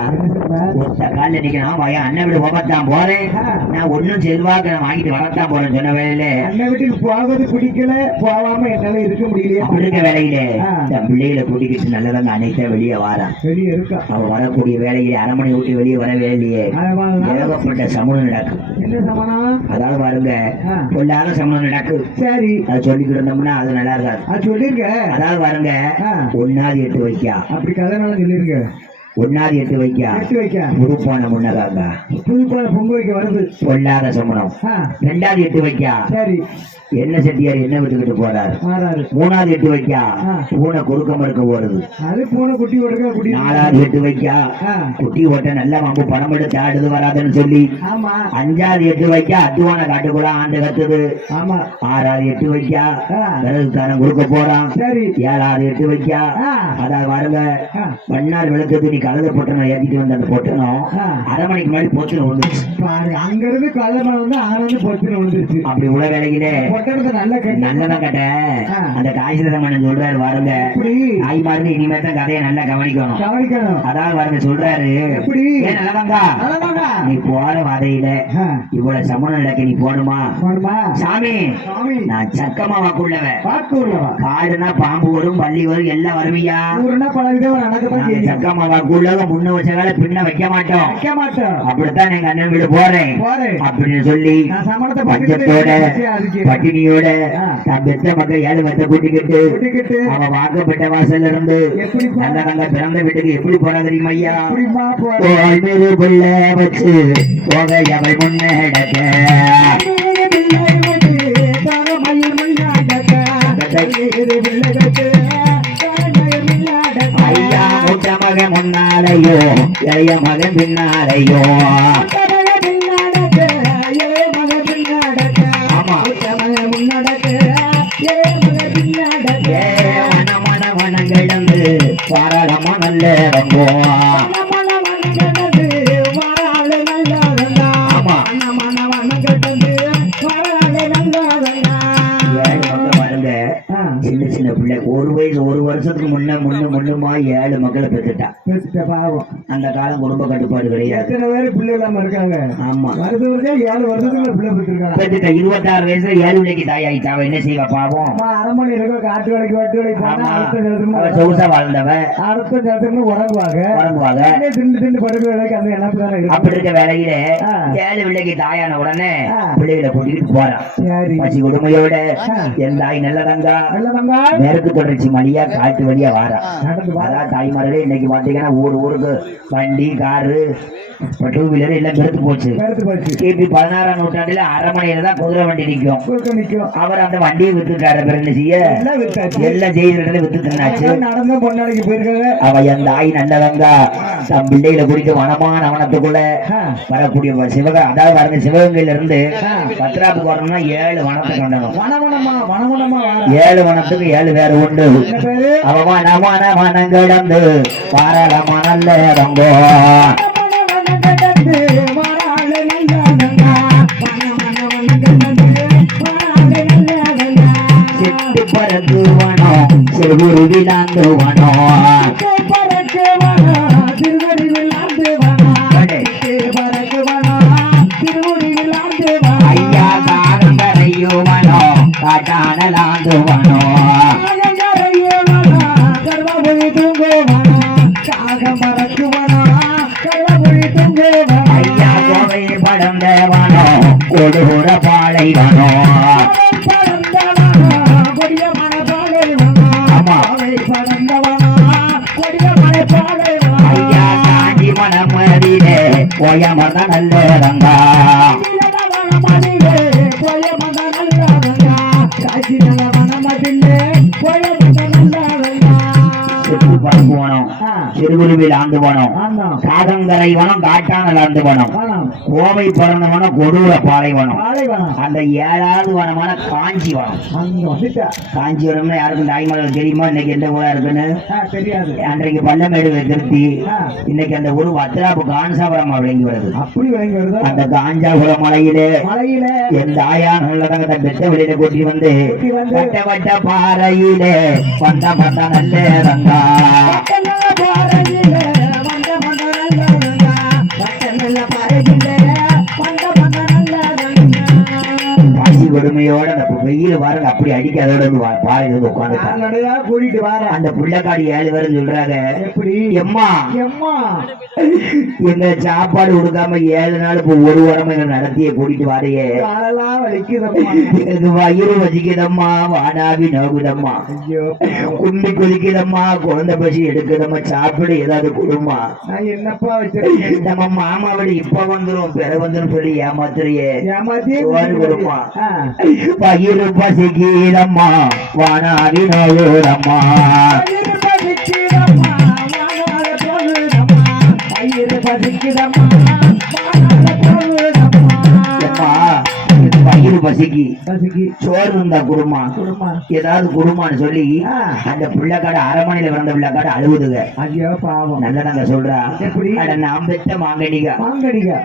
ஒத்த கால நிக்கணும் வய அண்ணன் வீடு போகத்தான் போறேன் நான் ஒன்னும் செல்வாக்கு நான் வாங்கிட்டு வரத்தான் போறேன் சொன்ன வேலையில அண்ணன் வீட்டுக்கு போவது பிடிக்கல போகாம என்னால இருக்க முடியல அப்படி இருக்க வேலையில என் பிள்ளைகளை கூட்டிக்கிட்டு நல்லதாங்க அனைத்த வெளியே வாரான் வெளியே இருக்கா அவ வரக்கூடிய வேலையில அரமனை விட்டு வெளியே வரவே இல்லையே ஏகப்பட்ட சமூகம் நடக்கும் என்ன சமணம் அதாவது பாருங்க பொல்லாத சமூகம் நடக்கு சரி அதை சொல்லிக்கிட்டு இருந்தோம்னா அது நல்லா இருக்காது அது சொல்லிருக்க அதாவது பாருங்க 1 8 வைக்கா அப்படி கதை சொல்லிருக்க ஒன்னாவது எட்டு வைக்க புதுப்பான முன்னதாங்க புதுப்பான பொங்கு வைக்க வருது பொல்லாத சமணம். ரெண்டாவது எட்டு வைக்க சரி என்ன செட்டியார் என்ன விட்டுக்கிட்டு போறாரு. மாறாரு. மூணாவது எட்டு வைக்க பூனை கொடுக்க மறுக்க போறது. அது பூனை குட்டி ஓட்டுக்க குட்டி. நாலாவது எட்டு வைக்க குட்டி ஓட்ட நல்ல வம்பு பணம் எடுத்து ஆடுது வராதுன்னு சொல்லி. ஆமா. அஞ்சாவது எட்டு வைக்க அத்துவான காட்டுக்குள்ள ஆண்டு கத்துது. ஆமா. ஆறாவது எட்டு வைக்க விறகுக்காரன் கொடுக்க போறான். சரி. ஏழாவது எட்டு வைக்க அதாவது வருங்க மண்ணார் விளக்கத்து நீ கலந்த பொட்டணும் ஏத்திட்டு வந்த அந்த பொட்டணும் அரை மணிக்கு முன்னாடி பொத்துன்னு விழுந்துச்சு. அங்க இருந்து கலமை வந்து ஆனந்து பொத்துன்னு விழுந்துச்சு. அப்படி உள்ள வேலையிலே நல்லதான் கேட்டேன். அந்த காய்ச்சல் சொல்றாரு பாருங்க தாய்மாருக்கு இனிமே தான் கதையை நல்லா கவனிக்கணும். அதாவது பாருங்க சொல்றாரு நீ போற வதையில இவ்வளவு சமணம் நடக்க நீ போடுமா சாமி நான் சக்கமா வாக்குள்ளவன் காடுனா பாம்பு வரும் பள்ளி வரும் எல்லாம் வருவியா சக்கமா வாக்குள்ளவ முன்ன வச்ச கால பின்ன வைக்க மாட்டோம் அப்படித்தான் எங்க அண்ணன் வீடு போறேன் அப்படின்னு சொல்லி பஞ்சத்தோட பட்டினியோட தான் பெத்த மக்கள் 7 பேர்த்த கூட்டிக்கிட்டு அவன் வாக்கப்பட்ட வாசல்ல இருந்து நல்ல நாங்க பிறந்த வீட்டுக்கு எப்படி போறா தெரியுமா ஐயா புள்ள வச்சு போக எவை முன்னேடக்க ஐயா மூத்த மகன் முன்னாலையோ இளைய மகன் பின்னாலையோ கிடந்து பாராளமா நல்ல சின்ன சின்ன பிள்ளை ஒரு வயசு ஒரு வருஷத்துக்கு முன்னுமா 7 மக்களை பெற்றுட்டா. பாவம் அந்த காலம் குடும்ப கட்டுப்பாடு கிடையாது. பிள்ளை இல்லாம இருக்காங்க. ஆமா 7 வருஷத்துக்கு பிள்ளை பெற்றுருக்காங்க. 26 வயசுல 7 பிள்ளைக்கு தாயாயிட்டா. அவ என்ன செய்வா பாவம். அரமணி இருக்க காட்டு வேலைக்கு வட்டு வேலைக்கு சொகுசா வாழ்ந்தவ அடுத்த நேரத்துல உறங்குவாங்க திண்டு படுக்க வேலைக்கு அந்த எண்ணத்துல அப்படி இருக்க வேலையில 7 பிள்ளைக்கு தாயான உடனே பிள்ளைகளை கூட்டிட்டு போறான். பசி கொடுமையோட என் தாய் நல்லதங்கா மேற்கு தொடர்ச்சி மணியா காட்டு வழியா வாரா. அதான் தாய்மார்களே இன்னைக்கு பாத்தீங்கன்னா ஊருக்கு வண்டி காரு டூ வீலர் எல்லாம் பெருத்து போச்சு. கிபி 16ஆம் நூற்றாண்டுல அரமனையில தான் குதிரை வண்டி நிக்கும். அவர் அந்த வண்டியை வித்துட்டாரு. பிறகு செய்ய எல்லாம் செய்திருந்ததை வித்து தின்னாச்சு. நடந்த பொன்னாளைக்கு போயிருக்காங்க. அவ என் தாய் நல்லவங்க தம் பிள்ளைகளை குடிக்க வனமான வனத்துக்குள்ள வரக்கூடிய அதாவது வரங்க சிவகங்கையில இருந்து பத்ராப்புக்கு வரணும்னா 7 வனத்தை கண்டணும். 7 வனத்துக்கு 7 பேர் உண்டு. அவமான வனம் கிடந்து பாராளமான நல்ல சிட்டு பறந்து வனம் சிறுகுருவிலாந்து வனம் ஐயா காரங்கரையோ வனம் காட்டானலாந்து வனம் ஐயா கோவை படந்தவனோ கொடுகுற பாலைவனோ ஐயா காஞ்சி மனமதிலே போயமத நல்லதங்கா சிறுகுருவில் ஆண்டு வனம் காதங்கரை வனம் காட்டானல் ஆண்டு வனம் கோவை பிறந்த வனம் கொடூர பாலைவனம் அந்த 7வது வனமான காஞ்சி வனம். காஞ்சி வனம்னா யாருக்கும் தாய்மலர் தெரியுமா? இன்னைக்கு எந்த ஊரா இருக்குன்னு தெரியாது. அன்றைக்கு பள்ளமேடு திருத்தி இன்னைக்கு அந்த ஊர் வத்திராப்பு காஞ்சாபுரம் விளங்கி வருது. அப்படி விளங்கி வருது. அந்த காஞ்சாபுரம் மலையிலே என் தாயா நல்லதாக பெத்த வெளியில கூட்டி வந்து வட்ட வட்ட பாறையிலே வந்த நல்ல ரங்கா கொடுமையோட அந்த வெயில் பாருங்க அப்படி அடிக்காதோட பாருங்க உட்காந்து கால்நடையா கூட்டிட்டு வர அந்த புள்ளக்காடி 7 பேரும் சொல்றாங்க எப்படி எம்மா எம்மா எங்க சாப்பாடு கொடுக்காம 7 நாள் இப்போ ஒரு வாரமா எங்க நடத்திய கூட்டிட்டு வாரையே காலெல்லாம் வலிக்குதம்மா எனக்கு வயிறு வலிக்குதம்மா வாடாவி நோகுதம்மா ஐயோ குண்டி கொதிக்குதம்மா குழந்தை பசி எடுக்குதம்மா சாப்பிடு ஏதாவது கொடுமா நான் என்னப்பா வச்சிருக்கேன் நம்ம மாமாவோட இப்ப வந்துரும் பிற வந்துரும் சொல்லி ஏமாத்துறியே ஏமாத்தி சோறு கொடுமா வயிறு பசிக்குதம்மா வாடாவி நோகுதம்மா வயிறு பசிக்கு சோறு இருந்தா குடுமா ஏதாவது குடுமான்னு சொல்லி அந்த பிள்ளைக்காடு அரமனையில வந்த பிள்ளைக்காடு அழுவுதுங்க ஐயோ பாவம் நல்லதாங்க சொல்றா எப்படி நாம் பெற்ற மாங்கடிகா மாங்கடிகா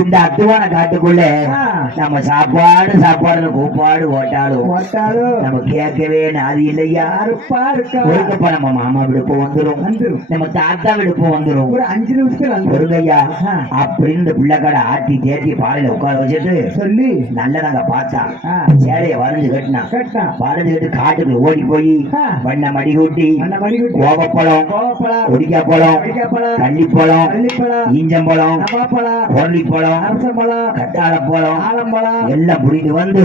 இந்த அத்துவான காட்டுக்குள்ள நம்ம சாப்பாடு கூப்பாடு ஓட்டாலும் நம்ம கேட்கவே நாதி இல்லையா ஒருக்கப்ப நம்ம மாமா விடுப்பு வந்துரும் நம்ம தாத்தா விடுப்பு வந்துரும் ஒரு 5 நிமிஷத்துல ஒருங்கய்யா அப்படின்னு இந்த பிள்ளைக்காடை ஆட்டி தேத்தி பாலையில உட்கார வச்சுட்டு சொல்லி நல்லதாங்க பார்த்தா சேலைய வரைஞ்சு கட்டினா வரைஞ்சு கட்டு காட்டுக்குள்ள ஓடி போய் வண்ண மடி கூட்டி கோவப்பழம் ஒடிக்காப்பழம் கள்ளிப்பழம் ஈஞ்சம்பழம் கொரளிப்பழம் கட்டாளப்பழம் எல்லாம் புடிட்டு வந்து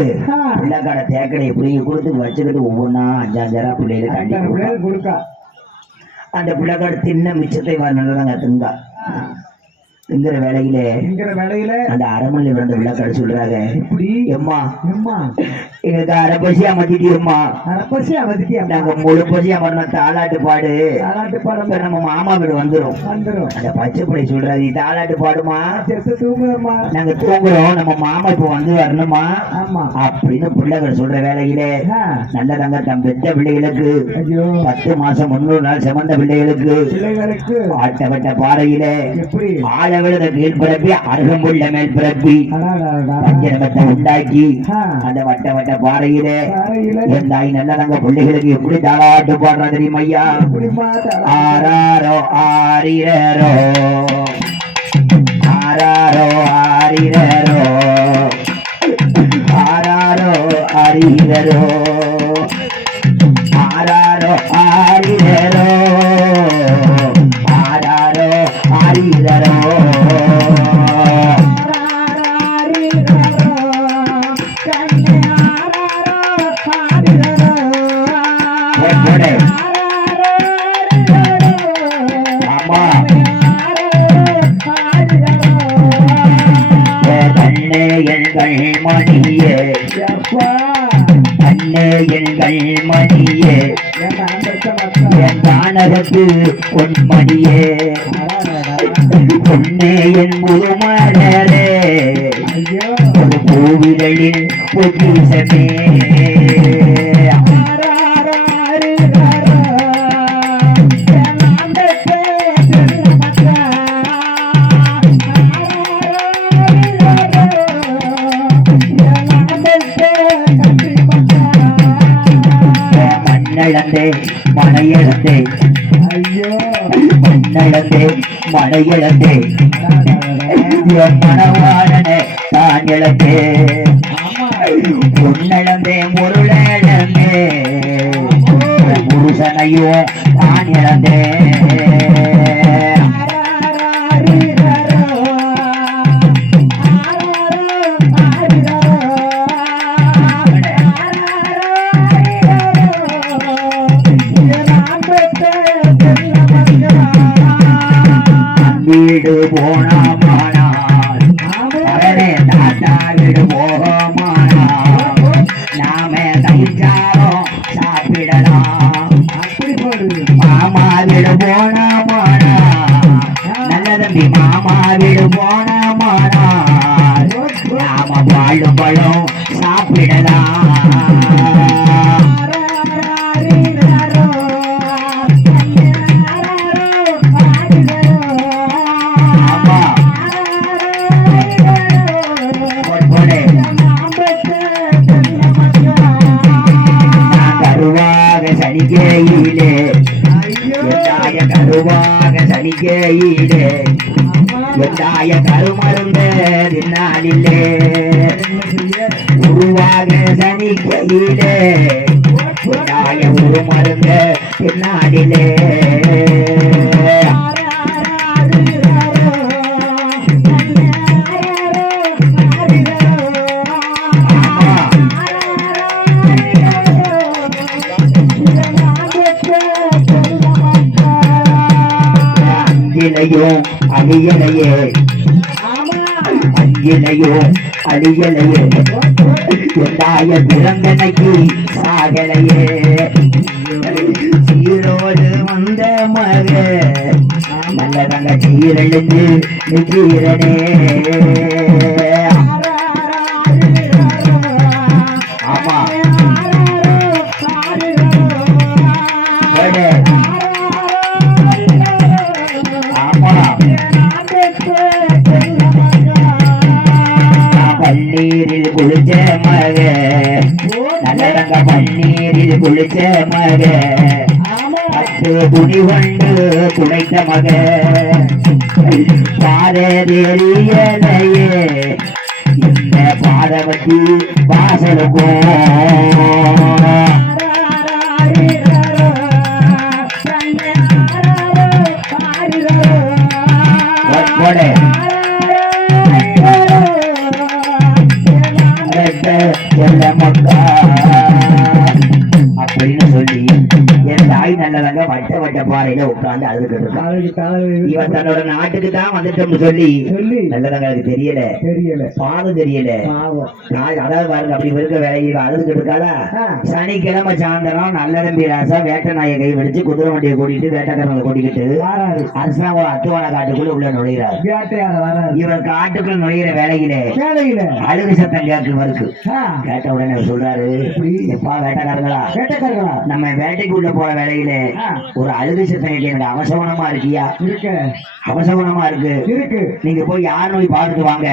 பிள்ளைக்காடை தேக்கடையை புடிங்கி கொடுத்து வச்சுக்கிட்டு ஒவ்வொன்னா 5-5 பிள்ளைகளுக்கு கண்டி கொடுக்க அந்த பிள்ளைக்காடு தின்ன மிச்சத்தை நல்லதாங்க திங்கா திங்கிற வேலையில அந்த அரமனையில விழுந்த விளக்காடு சொல்றாங்க எம்மா எங்களுக்கு அரப்பசியா மத்திட்டியம்மா நாங்க முழு பசியா மரண தாளாட்டு பாடு நம்ம மாமா வீடு வந்துரும் அந்த பச்சை பிள்ளை சொல்றாரு தாளாட்டு பாடுமா நாங்க தூங்குறோம் நம்ம மாமா இப்ப வந்து வரணுமா அப்படின்னு பிள்ளைகள் சொல்ற வேலையில நல்லதாங்க தம் பெற்ற பிள்ளைகளுக்கு 10 மாசம் 300 நாள் செமந்த பிள்ளைகளுக்கு ஆட்டப்பட்ட பாறையில ஆழவிழுத கீழ் பிறப்பி அருகம்புள்ள மேல் பிறப்பி பஞ்சரமத்தை உண்டாக்கி அந்த வட்ட பாறையில என் தாய் நல்லதாங்க பிள்ளைகளுக்கு எப்படி தாளாட்டு பாடுறா தெரியுமா ஐயா ஆராரோ ஆரிரோ ஆராரோ ஆரிரோ ஆராரோ ஆரிரோ ஆராரோ ஆரிரோ ஆராரோ ஆரிரோ மணியே அண்ணே எங்கள் மணியே என் தானகத்து பொன்மணியே பொன்னே என் முதுமலரே ஒரு பூவிதழில் பொக்கிஷமே மனையிழந்தே மண்ணழந்தே மனையிழந்தே மனவாளனே தான் இழந்தே பொன்னழந்தே பொருளழந்தே புருஷனையும் தான் இழந்தே வீடு போனமானால் அவரே தாத்தா வீடு போகமானால் நாம கைச்சாரம் சாப்பிடலாம் மாமா வீடு போனமானால் நல்ல தம்பி மாமா வீடு போனமானால் நாம வாழும் பழம் சாப்பிடலாம் சனிக்கையிலே எந்தாய கருமருந்த தின்னாலில்லே உருவாக சனிக்கையிலே தாய ஒரு மருந்த பின்னாடிலே அஞ்சிலையும் அழியலையே அஞ்சிலையும் அழியலையே தாய பிறந்தனைக்கு சாகலையே சீரோடு வந்த மக நல்ல தங்க சீரழிந்து நிற்கிறனே ஆமா பன்னீரில் குளிச்ச மக நல்லதங்க பன்னீரில் குளிச்ச மக பத்து துணி கொண்டு துடைத்த மக பாத தெரியலையே இந்த பாதவத்தி வாசலுக்கும் அப்படின்னு சொல்லி என் தாய் நல்லதங்க வட்ட வட்ட பாறையில உட்கார்ந்து அழுதுகிட்டு இருக்கான். இவன் தன்னோட நாட்டுக்கு தான் வந்துட்டோம்னு சொல்லி நல்லதங்க அதுக்கு தெரியல பாவம் தெரியல. அதாவது பாருங்க அப்படி இருக்க வேலையை அழுதுகிட்டு இருக்காள. சனிக்கிழமை சாயந்தரம் நல்லதம்பி ராசா வேட்டை நாயை கை வெடிச்சு குதிரை வண்டியை கூட்டிட்டு வேட்டைக்காரங்களை கூட்டிக்கிட்டு அரசாங்க அத்துவான காட்டுக்குள்ள உள்ள நுழைகிறார். இவர் காட்டுக்குள்ள நுழைகிற வேலையில அழுகு சத்தம் கேட்கு வருது. கேட்ட உடனே சொல்றாரு, எப்பா வேட்டைக்காரங்களா நம்ம வேட்டைக்கு உள்ள போற வேலையில ஒரு அழுகு சத்தம் கேட்டு எனக்கு அவசவனமா இருக்கியா அவசவனமா இருக்கு நீங்க போய் யார் நோய் பார்த்துட்டு வாங்க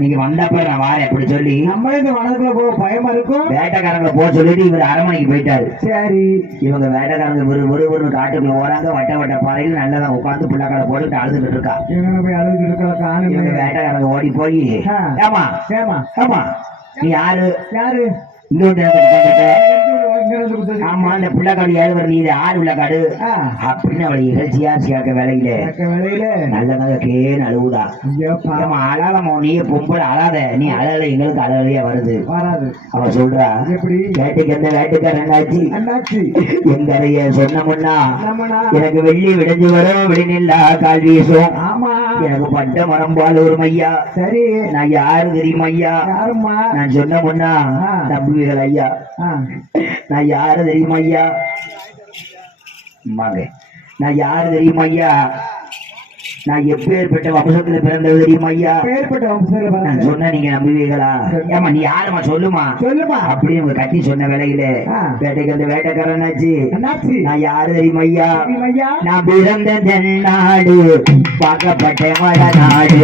நீங்க வந்தப்ப நான் வாரேன் அப்படி சொல்லி நம்மளே இந்த வனத்துக்குள்ள போக பயமா இருக்கும் வேட்டைக்காரங்களை போக சொல்லிட்டு இவர் அரண்மனைக்கு போயிட்டாரு. சரி இவங்க வேட்டைக்காரங்க ஒரு காட்டுக்குள்ள ஓராங்க வட்ட வட்ட பாறையில் நல்லதான் உட்காந்து பிள்ளைக்கார போட்டு அழுதுட்டு இருக்கா. இவங்க வேட்டைக்காரங்க ஓடி போய் ஆமா ஆமா நீ யாரு ஆமா இந்த பிள்ளைக்காடு ஏழுவர் நீ ஆறு உள்ளக்காடு அப்படின்னு அவளை இகழ்ச்சியா சேர்க்க வேலையில நல்லதாக கேன்னு அழுவுதா. அழாதமா நீ பொம்பளை அழாத நீ அழல எங்களுக்கு அழலையா வருது. அவ சொல்றா வேட்டைக்கு எந்த வேட்டைக்காரனாச்சு எங்கறைய சொன்னமுன்னா எனக்கு வெள்ளி விடைஞ்சு வரும் விடிநில்லா கால் வீசும் எனக்கு பட்ட மரம் பால் ஒரு மையா. சரி நான் யாரு தெரியுமா ஐயா? நான் சொன்ன முன்னா நம்புவீர்கள் ஐயா. நான் யாரு தெரியுமா ஐயா? நான் யாரு தெரியுமா ஐயா? நான் எப்பேற்பட்ட வம்சத்துல பிறந்தது தெரியுமா ஐயா? நான் சொன்ன நீங்க நம்புவீங்களா? ஏமா நீ யாருமா சொல்லுமா அப்படின்னு உங்க கட்டி சொன்ன வேலையில வேட்டைக்கு அந்த வேட்டைக்காரனாச்சு. நான் யாரு தெரியுமா ஐயா? நான் பிறந்த தென்னாடு பார்க்கப்பட்ட வடநாடு.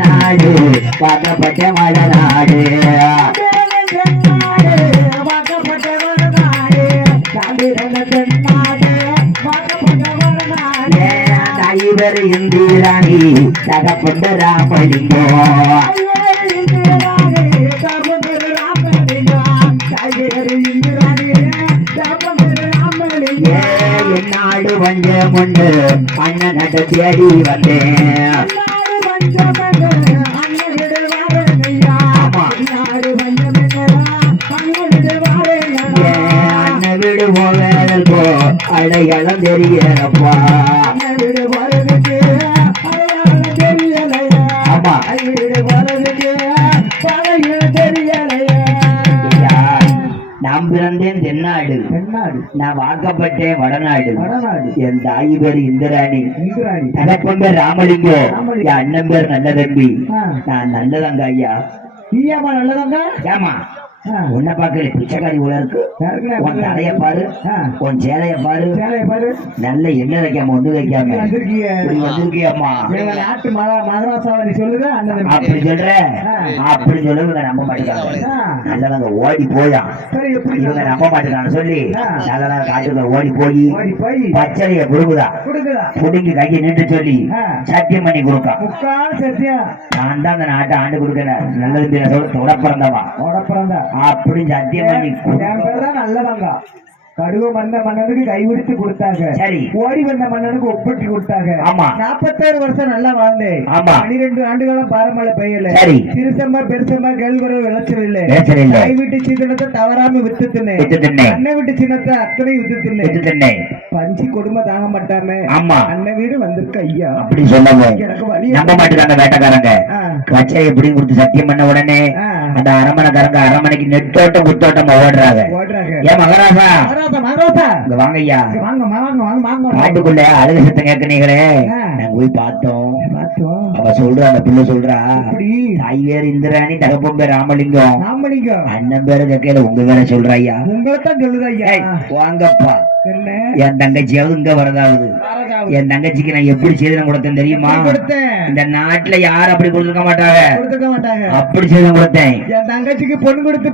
நாடு பார்க்கப்பட்ட வடநாடு இவர் இந்திராணி தகப்பட்ட ராமலிங்கோ நாடு வந்த முன்னு அண்ணன் நட தேடி வந்தேன். வீடு போவேதோ அடையாளம் தெரியப்பா. ஆமா நான் பிறந்தேன் தென்னாடு நான் வாக்கப்பட்டேன் வடநாடு. என் தாய் பேர் இந்திராணி தகப்பன் பேர் ராமலிங்கம் என் அண்ணன் பேர் நல்ல தம்பி. நான் நல்லதாங்க ஐயா. நல்லதாங்க ஏமா உன்னை பார்க்கல பிச்சைக்காரி உள்ள இருக்கு. உன் தலைய பாரு, உன் சேலைய பாரு, நல்ல எண்ணெய் வைக்காம ஒண்ணு வைக்காம வந்திருக்கியம்மா. நாட்டு மதராசாவை நீ சொல்லுங்க அப்படி சொல்ற, அப்படி சொல்லுங்க நம்ப மாட்டேங்காங்க. நல்லவங்க ஓடி போயா இவங்க நம்ப மாட்டேங்காங்க சொல்லி நல்லவங்க காட்டுல ஓடி போய் பச்சளைய புடுங்குதா புடுங்கி கையை நின்று சொல்லி சத்தியம் பண்ணி கொடுக்கா. நான் தான் அந்த நாட்டை ஆண்டு கொடுக்கிறேன், நல்லது சொல்ல பிறந்தவா அப்படின்னு சத்தியம் பண்ணி நல்லவங்க. கடுவ வந்த மன்னனுக்கு கைவிடுத்து கொடுத்தாங்க, சரி ஓடி வந்த மன்னனுக்கு ஒப்பிட்டு கொடுத்தாங்க. ஆமா 46 வருஷம் நல்லா வாழ்ந்தேன். ஆமா 12 ஆண்டுகளும் பாரமழை பெய்யல, சரி சிறுசம்மா பெருசம்மா கேள்வரவு விளைச்சல் இல்ல. கை வீட்டு சின்னத்தை தவறாம வித்து தின்னேன், அண்ணன் வீட்டு சின்னத்தை அத்தனை வித்து தின்னேன். பஞ்சு கொடுமை தாங்க மாட்டாம ஆமா அண்ணன் வீடு வந்திருக்க ஐயா அப்படி சொன்னவங்க எனக்கு வழி நம்ப மாட்டேங்காங்க. வேட்டக்காரங்க கச்சை எப்படி கொடுத்து சத்தியம் பண்ண உடனே அந்த அரமனைக்காரங்க அரமனைக்கு நெட்டோட்டம் குத்தோட்டம் ஓடுறாங்க. ஏன் மகராசா வாங்க ஐயா, காட்டுக்குள்ள அழகு சத்தம் கேட்கனீங்களே, நாங்க போய் பார்த்தோம். அவ சொல்றா, அந்த பிள்ளை சொல்றா, தாய் பேரு இந்திராணி, தகப்பன் பேர் ராமலிங்கம், அண்ணன் பேரு கேட்கல, உங்க பேர சொல்ற ஐயா. உங்களைத்தான் சொல்லுதா ஐயா. வாங்கப்பா, என் தங்கச்சியாவது இங்க வரதாவது. என் தங்கச்சிக்கு நான் எப்படி சேதனம் கொடுத்தேன் தெரியுமா? இந்த நாட்டுல யாரும் அப்படி கொடுத்துக்க மாட்டாங்க, அப்படி சேதனம் கொடுத்தேன். என் தங்கச்சிக்கு பொண்ணு கொடுத்து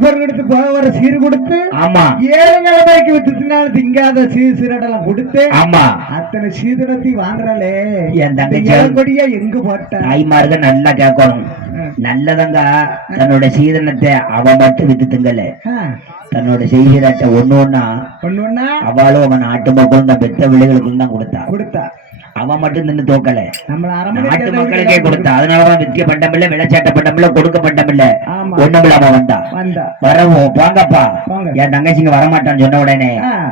போக வர சீர் கொடுத்து, ஆமா 7 நிலைமைக்கு வித்துனாலும் திங்காத சீரடெல்லாம் கொடுத்து, ஆமா அத்தனை சீதனத்தை வாங்குறாளே. என் தங்கச்சி கொடியா எங்க போட்ட தாய்மார்கள் நல்லா கேட்கணும். நல்லதங்க தன்னோட சீதனத்தை அவ மட்டும் வித்து திங்கல, தன்னோட செய்கிறாட்ட ஒண்ணு ஒண்ணா அவளும் அவன் நாட்டு மக்களும் தான் பெத்த விளைகளுக்கும் தான் கொடுத்தா. அவன் மட்டும் நின்று தோக்கல, நாட்டு மக்களுக்கே கொடுத்தா. அதனாலதான் வித்திய பண்டமில்ல, விளைச்சாட்ட பண்டமில்ல, கொடுக்க பண்டமில்ல, ஒண்ணுமில்ல அவன் வந்தா. வரவும் வாங்கப்பா, என் தங்கச்சிங்க வரமாட்டான்னு சொன்ன உடனே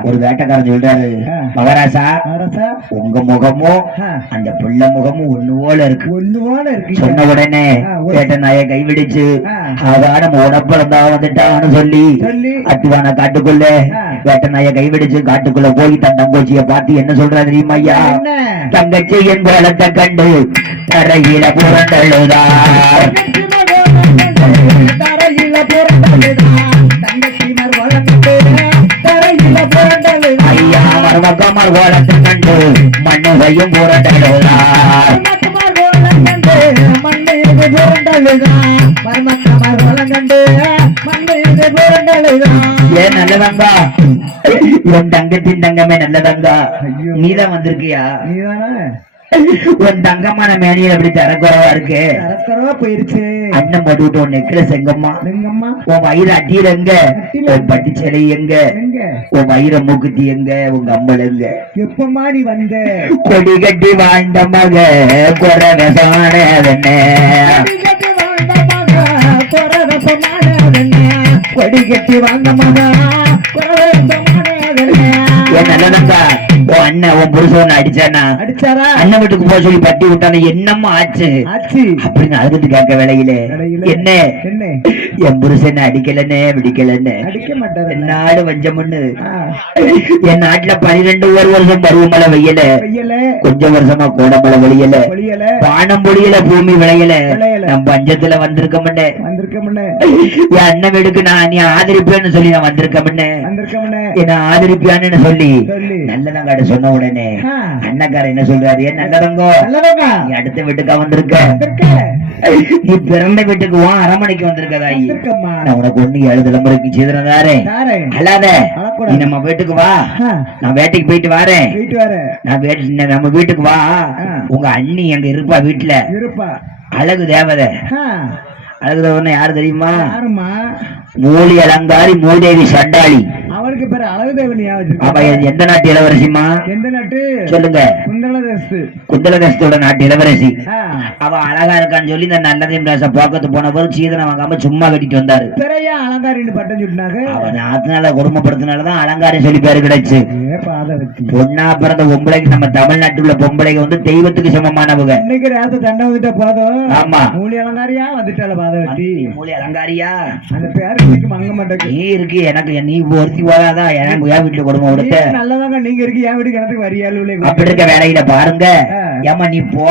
ஒரு வேட்டக்காரன் சொல்றாரு, மகராசா உங்க முகமும் அந்த பிள்ளை முகமும் ஒண்ணு போல இருக்கு. சொன்ன உடனே வேட்ட நாய கைவிடிச்சு அதான் நம்ம உடப்பிறந்தா வந்துட்டான்னு சொல்லி அத்துவான காட்டுக்குள்ள வேட்ட நாய கைவிடிச்சு காட்டுக்குள்ள போய் தன் தங்கச்சிய பார்த்து என்ன சொல்றா தெரியுமா ஐயா? தங்கச்சி என் பலத்தை கண்டு தரையில புரண்டழுதார், ஐயா மருமக்கமர் கோலத்தை கண்டு மண்ணுகையும் புரண்டழுதார். ஏன் நல்லதங்கா, என் தங்கத்தின் தங்கமே நல்லதங்கா, நீதான் வந்திருக்கியா? உன் தங்கமான மேனியில் அப்படி தரக்குறவா இருக்கு, போயிருச்சு. அண்ணன் போட்டு நெக்லஸ் எங்கம்மா, உன் வயிறு அட்டியில எங்க, உன் பட்டு சேலை எங்க, உன் வயிற மூக்குத்தி எங்க, உங்க அம்பல் எங்க? எப்பமா நீ வந்த? கொடி கட்டி வாழ்ந்த மக குறவசானதென்ன, கொடி கட்டி வாழ்ந்த மக நல்லதா. உன் அண்ணன் உன் புருஷன் அடிச்சாரா? அண்ணன் வீட்டுக்கு போக சொல்லி பட்டி விட்டான, என்னம்மா ஆச்சு அப்படின்னு அழுது கேட்க வேலையில என்ன என் புருஷன் அடிக்கலன்னு பிடிக்கலன்னு என்னாடு வஞ்சமுன்னு. என் நாட்டுல 12 வருஷம் பருவமழை வெய்யல, கொஞ்சம் வருஷமா கோடமழை வெளியல, பானம் பொழியல, பூமி விளையல, நான் பஞ்சத்துல வந்திருக்க மாட்டேன். என் அண்ணன் வீட்டுக்கு நான் நீ ஆதரிப்பேன்னு சொல்லி நான் வந்திருக்க மாட்டேன், என்ன ஆதரிப்பியான்னு சொல்லி நல்லதான் காட்ட சொன்ன உடனே அண்ணக்காரன் என்ன சொல்றாரு? ஏன் நல்லதங்கோ, நீ அடுத்த வீட்டுக்கா வந்திருக்க, நீ பிறந்த வீட்டுக்கு வா, அரமனைக்கு வந்திருக்கதாயி. நான் உனக்கு 1 தலைமுறைக்கு சீதனதாரே, அல்லாத நீ நம்ம வீட்டுக்கு வா, நான் வேட்டைக்கு போயிட்டு வரேன், நான் நம்ம வீட்டுக்கு வா. உங்க அண்ணி அங்க இருப்பா, வீட்டுல அழகு தேவதை. அழகு தேவதை யாரு தெரியுமா? மூலி அலங்காரி மூதேவி சண்டாளி. அவளுக்கு பேரு அழகுதேவனியா? எந்த நாட்டு இளவரசிமா? எந்த நாட்டு சொல்லுங்க? குந்தலதேசத்தோட நாட்டு இளவரசி. அவ அழகா இருக்கான்னு சொல்லி இந்த நல்லதையும் பேச போக்கத்து போன போது சீதனை வாங்காம சும்மா கட்டிட்டு வந்தாரு. அலங்காரின்னு பட்டம் சொல்லிட்டாங்க. அவன் ஆத்தினால குடும்பப்படுத்தினாலதான் அலங்காரம் சொல்லி பேரு கிடைச்சு. பொண்ணா பிறந்த பொம்பளைக்கு நம்ம தமிழ்நாட்டுல பொம்பளைக்கு வந்து தெய்வத்துக்கு சமமானவங்க. இன்னைக்கு ராத்து தண்டை வந்துட்டா போதும். ஆமா, மூலி அலங்காரியா வந்துட்டால பாதவட்டி. மூலி அலங்காரியா அந்த பேரு மங்க மாட்டேன். நீ இருக்கு எனக்கு, நீ ஒருத்தி போதாதான் எனக்கு என் வீட்டுல குடும்பம் கொடுத்த நல்லதாங்க. நீங்க இருக்கு என் வீட்டுக்கு எனக்கு வரியாளு அப்படி இருக்க வேலையில பாருங்க. ஏமா நீ போ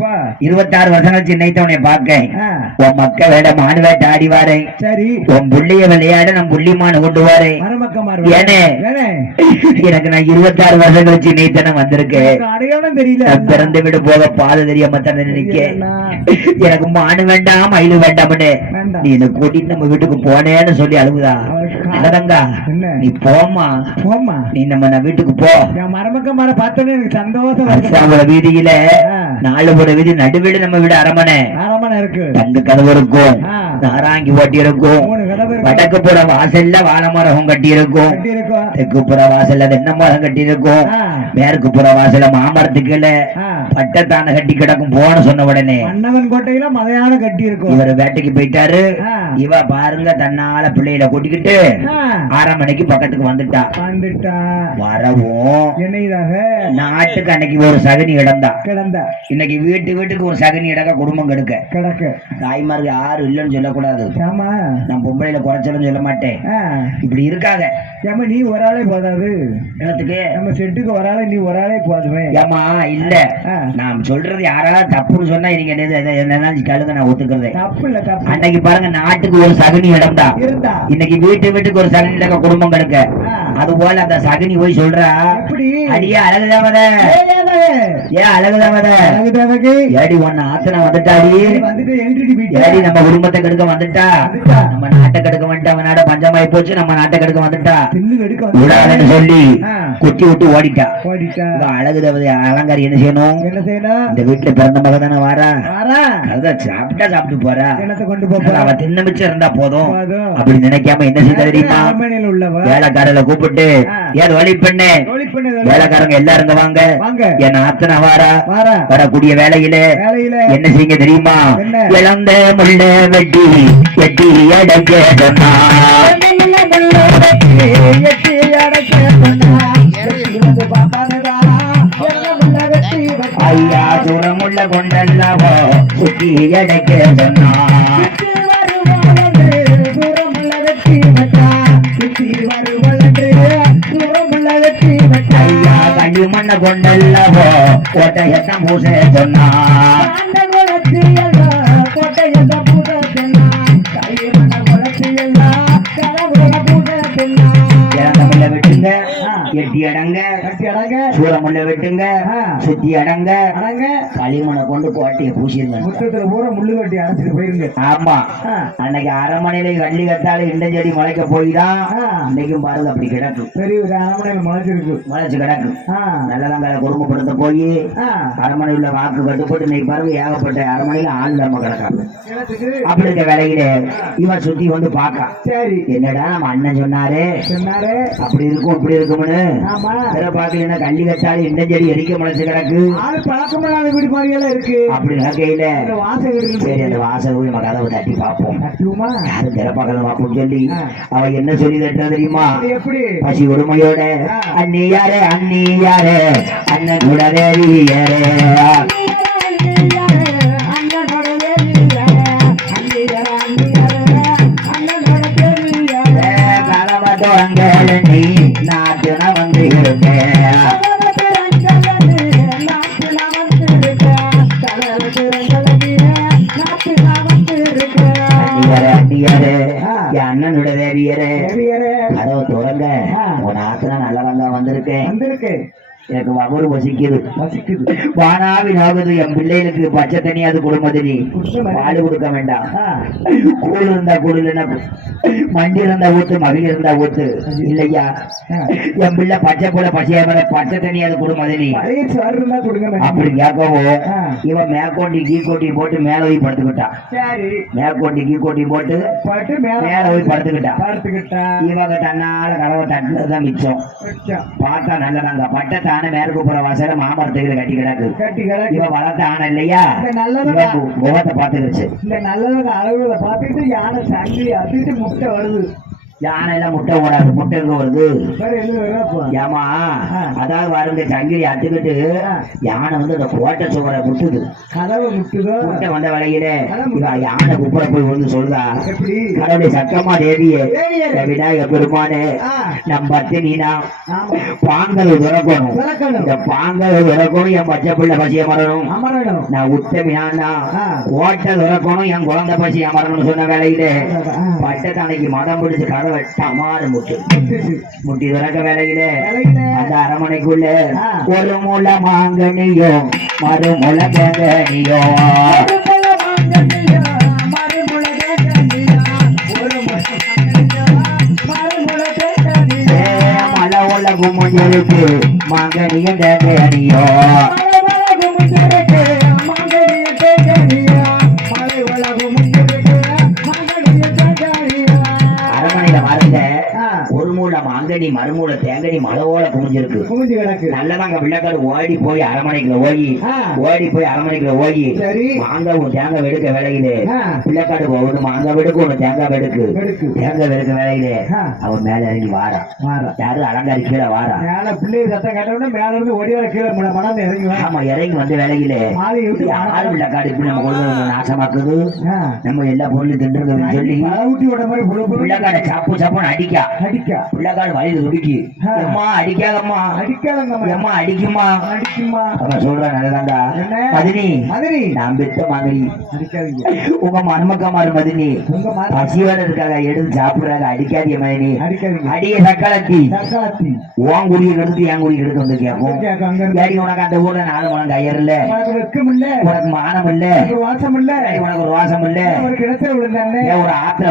போ. 26 வருஷம் கழிச்சு இன்னைக்கு உன்னை பார்க்கேன். ஆ, உன் மக்க வேட மாடு வேட்ட ஆடி வாரேன். சரி உன் புள்ளைய விளையாட நான் புள்ளிமானு கொண்டு வரேன். மரமக்கமாறு ஏனே வேணே. எனக்கு நான் 26 வருஷம் கழிச்சு இன்னைக்கு வந்திருக்கேன். எனக்கு அடையாளம் தெரியல. நான் பிறந்து விடு போக பாதை தெரியாம தானே நினைக்கேன். எனக்கு மாடு வேண்டாம் மயிலு வேண்டாம்னு வேண்டாம். நீ என்ன கூட்டிட்டு நம்ம வீட்டுக்கு போனேன்னு சொல்லி அழுகுதா? நல்லதங்கா என்ன? நீ போமா, போம்மா. நீ நம்ம வீட்டுக்கு போ. என் மரமக்கமார பார்த்தோன்னே எனக்கு சந்தோஷம் வருது. அரசாங்க வீதியில ஆ, 4 புற வீதி நடுவீடு நம்ம வீடு அரமனை. ஆரம்பம் இருக்கு. தங்க கதவு இருக்கும், ஆ, நாராங்கி ஓட்டி இருக்கும். 3 கதவு இருக்கு. வடக்கு புற வாசல்ல வாழை மரம் கட்டி இருக்கும். கட்டி இருக்கும். தெற்கு புற வாசல்ல தென்னை மரம் கட்டி இருக்கும். ஆ, மேற்கு புற வாசல்ல மாமரத்துக்குள்ள ஆ. பட்டத்தான கட்டி கிடக்கும். போன சொன்ன உடனே மன்னவன் கோட்டையில மதையான கட்டி இருக்கும். இவர் வேட்டைக்கு போயிட்டாரு. ஆ, இவ பாருங்க தன்னால பிள்ளையில கூட்டிக்கிட்டு ஆ, 6 மணிக்கு பக்கத்துக்கு வந்துட்டா. வந்துட்டா. வரவும் என்னைதாக நாட்டுக்கு அன்னைக்கு ஒரு சகனி இடந்தா. கிடந்த இன்னைக்கு வீட்டுக்கு ஒரு சகனி இடக்க குடும்பம் கெடுக்க. கிடக்கு. தாய்மார்கள் யாரும் இல்லைன்னு சொல்லக்கூடாது. ஆமா. நான் பொம்பளையில குறைச்சலும் சொல்ல மாட்டேன். ஆ, இப்படி இருக்காங்க. ஏம்மா நீ ஒரு ஆளே போதாது. என்னத்துக்கு? நம்ம செட்டுக்கு ஒரு ஆளே, நீ ஒரு ஆளே போதுவேன். ஏமா இல்ல, ஆ, நான் சொல்றது யாராவது தப்புன்னு சொன்னா நீங்க என்ன கழுத நான் ஒத்துக்கிறதே. தப்பு இல்ல, தப்பு அன்னைக்கு பாருங்க நாட்டுக்கு ஒரு சகனி இடம்தா. இருந்தா. இன்னைக்கு வீட்டுக்கு ஒரு சகனி இடக்க குடும்பம் கெடுக்க. ஆ, அது போல அந்த சகனி போய் சொல்றா, எப்படி? அடியே அழகுதாவத, ஏன் அழகுதாவத, அழகுதாவகை. ஏடி ஒன்னு ஆத்தனை வந்துட்டாடி, வந்துட்டு எழுதிட்டு போயிட்டு. ஏடி நம்ம குடும்பத்தை கெடுக்க வந்துட்டா, வந்துட்டா. நம்ம நாட்டை கெடுக்க வந்துட்டா, அவன் நாட பஞ்சமாயி போச்சு, நம்ம நாட்டை கெடுக்க வந்துட்டா தில்லு எடுக்க விடாதுன்னு சொல்லி ஆ, குத்தி விட்டு ஓடிட்டா. ஓடிட்டா. இவ அழகுதாவத அலங்காரி என்ன செய்யணும்? என்ன செய்யணும்? இந்த வீட்டுல பிறந்த மக தானே வாரா, வாரா. அதான் சாப்பிட்டு போறா. என்னத்தை கொண்டு போப்பா? அவ தின்ன மிச்சம் இருந்தா போதும் போதும். அப்படி நினைக்காம என்ன செய்ய தெரியுமா? அரண்மனையில் உள்ளவ வேலைக்காரல கூப்பிட்டு, ஆ. ஏன் வழி பண்ணு, தோழி பெண்ணு வேலைக்காரங்க எல்லாரும் இங்க வாங்க, வாங்க. என் ஆத்தன வாரா, வாரா. வரக்கூடிய வேலையில வேலையில என்ன செய்யுங்க தெரியுமா? என்ன? இழந்த முள்ள வெட்டி வெட்டி அடைக்க சொன்னா. எட்டி அடைக்க சொன்னா. எட்டி பாப்பானதா. ஐயா சுரமுள்ள கொண்டல்லவோ சுத்தி அடைக்க சொன்னா. ஐயா களிமண்ண கொண்டல்லவோ கோட்டையத்தான் பூச சொன்னா. இறந்தமுள்ள வெட்டுங்க, எட்டி அடங்க, சூரமுள்ள வெட்டுங்க, சுத்தி அடங்க, களிமண்ணை கொண்டு கோட்டையை பூசிருங்க. முற்றத்துல பூரா முள்ளு கட்டி அடைச்சிட்டு போயிருங்க. ஆமா, அன்னைக்கு அரண்மனையில கள்ளி கத்தால இண்டஞ்செடி முளைக்க போய்தான் இன்னைக்கும் பாருங்க அப்படி கிடக்கு. பெரிய ஒரு அரண்மனையில முளைச்சிருக்கு. முளைச்சு கிடக்கு. நல்லதங்கால குடும்பப்படுத்த போய் அரண்மனை உள்ள வாக்கு கட்டுப்பட்டு இன்னைக்கு பாருங்க ஏகப்பட்ட அரண்மனையில ஆள் நம்ம கிடக்காங்க. அப்படி இருக்க வேலையில இவன் சுத்தி வந்து பாக்கா. சரி, என்னடா நம்ம அண்ணன் சொன்னாரு சொன்னாரு அப்படி இருக்கும் இப்படி இருக்கும்னு. ஆமா. வேற பாக்கல கள்ளி கத்தால இண்டஞ்செடி எரிக்க முளைச்சு கிடக்கு. ஆளு பழக்கமில்லாத வீடு மாதிரியெல்லாம் இருக்கு. அப்படி நடக்கையில இந்த வாசல் இருக்கு. சரி அந்த வாசல் போய் நம்ம கதவை தட்டி பார்ப்போம். தட்டுமா? யாரும் திறப்பாக்கல பார்ப்போம் சொல்லி அவ என்ன சொல்லி தட்டா தெரியுமா? எப்படி? பசி கொடுமையோட அண்ணி யாரே அண்ணி யாரே அண்ணன் கூட வேறியாரே கலவதோங்கள் நீ நாட்டுன வந்து இருக்கேன். அண்ணனோட தேவியரே கதவை தொடங்க, உன் ஆத்தனா நல்லவங்க வந்திருக்கேன். எனக்கு வகுறு வசிக்குது வானாவி நாகுது. என் பிள்ளைகளுக்கு பச்சை தனியாது குடும்பத்தினி பாடு கொடுக்க வேண்டாம். கூழ் இருந்தா கூழ் இல்லைன்னா மண்டி இருந்தா ஊத்து, மகிழ் இருந்தா ஊத்து. இல்லையா என் பிள்ளை பச்சை கூட பசியா பச்சை தனியாது குடும்பத்தினி அப்படி கேட்கவும் இவன் மேற்கோண்டி கீக்கோட்டி போட்டு மேல போய் படுத்துக்கிட்டான். மேற்கோண்டி கீக்கோட்டி போட்டு மேல போய் படுத்துக்கிட்டா. இவங்க தன்னால கதவை தட்டுனதுதான் மிச்சம். பார்த்தா நல்லதாங்க பட்டை மேற்கு புற வாசல மாமரத்துக்கு கட்டி கிடக்கு. இவன் வளர்த்த ஆன இல்லையா, முகத்தை பாத்துக்கிச்சு. இந்த நல்லதாக அளவுல பாத்துட்டு யானை சங்கி அதிட்டு முட்டை வருது. யானை எல்லாம் முட்டை போடாது, முட்டை எங்க வருது? வேற எங்க வரப்போ? ஏமா அதாவது வருங்க சங்கிலி அத்துக்கிட்டு யானை வந்து அந்த கோட்டை சுவரை முட்டுது, கதவை முட்டுதோ, முட்டை வந்த வேலையில யானை குப்பரை போய் வந்து சொல்லுதா, எப்படி கடவுளை சக்கமா தேவியே விநாயக பெருமானே நம் பத்தினா பாங்கல் துறக்கணும், இந்த பாங்கல் துறக்கணும், என் பச்சை பிள்ளை பசிய மரணும், நான் உத்தமினா கோட்டை துறக்கணும், என் குழந்தை பசிய மரணும்னு சொன்ன வேலையில பட்டத்தானைக்கு மதம் பிடிச்சு கதவை டமாறு முட்டி துறக்க வேலையில அந்த அரமனைக்குள்ள ஒரு முள மாங்கனியோ மறுமுள தேங்கனியோ மழை உலகம் முன்னிருக்கு மாங்கனியும் தேங்கனியோ மாங்கனி மறுமூல தேங்கனி மலவோல குமிஞ்சிருக்கு, நல்லதாங்க பிள்ளைக்காடு ஓடி போய் அரமனைக்குள்ள ஓடி மாங்காவும் தேங்காய் வெடுக்க வேலையிலே பிள்ளைக்காடு போகணும், மாங்காய் வெடுக்க ஒண்ணு தேங்காய் வெடுக்க வேலையிலே அவன் மேல இறங்கி வாரா, யாரும் அலங்காரி கீழே வாரா, பிள்ளை சத்தம் கேட்டோம்னா மேல இருந்து ஓடியார கீழே மணந்து இறங்கி, ஆமா இறங்கி வந்து வேலையிலே யாரு பிள்ளைக்காடு இப்படி நம்ம குழந்தை நாசமாக்குது, நம்ம எல்லா பொருளும் தின்றுன்னு சொல்லி பிள்ளைக்காட சாப்பு சாப்புன்னு அடிக்கா பிள்ளைக்காடு வழியில துடிக்கி, அம்மா அடிக்காதம்மா அம்மா அடிக்குமா அவன் சொல்றான், நல்லதாண்டா மதினி நான் பெத்த மகனி உங்க மருமக்கமாரு மதினி பசியோட இருக்காங்க எடுத்து சாப்பிடுறாங்க, அடிக்காதிய மதினி அடிய சக்காலத்தி உன் குடியை எடுத்து என் குடியை எடுத்து வந்து கேட்கும், சரி உனக்கு அந்த ஊர்ல 4 மணம் கயர் இல்ல, உனக்கு மானம் இல்ல, உனக்கு ஒரு வாசம் இல்ல, ஒரு ஆத்திர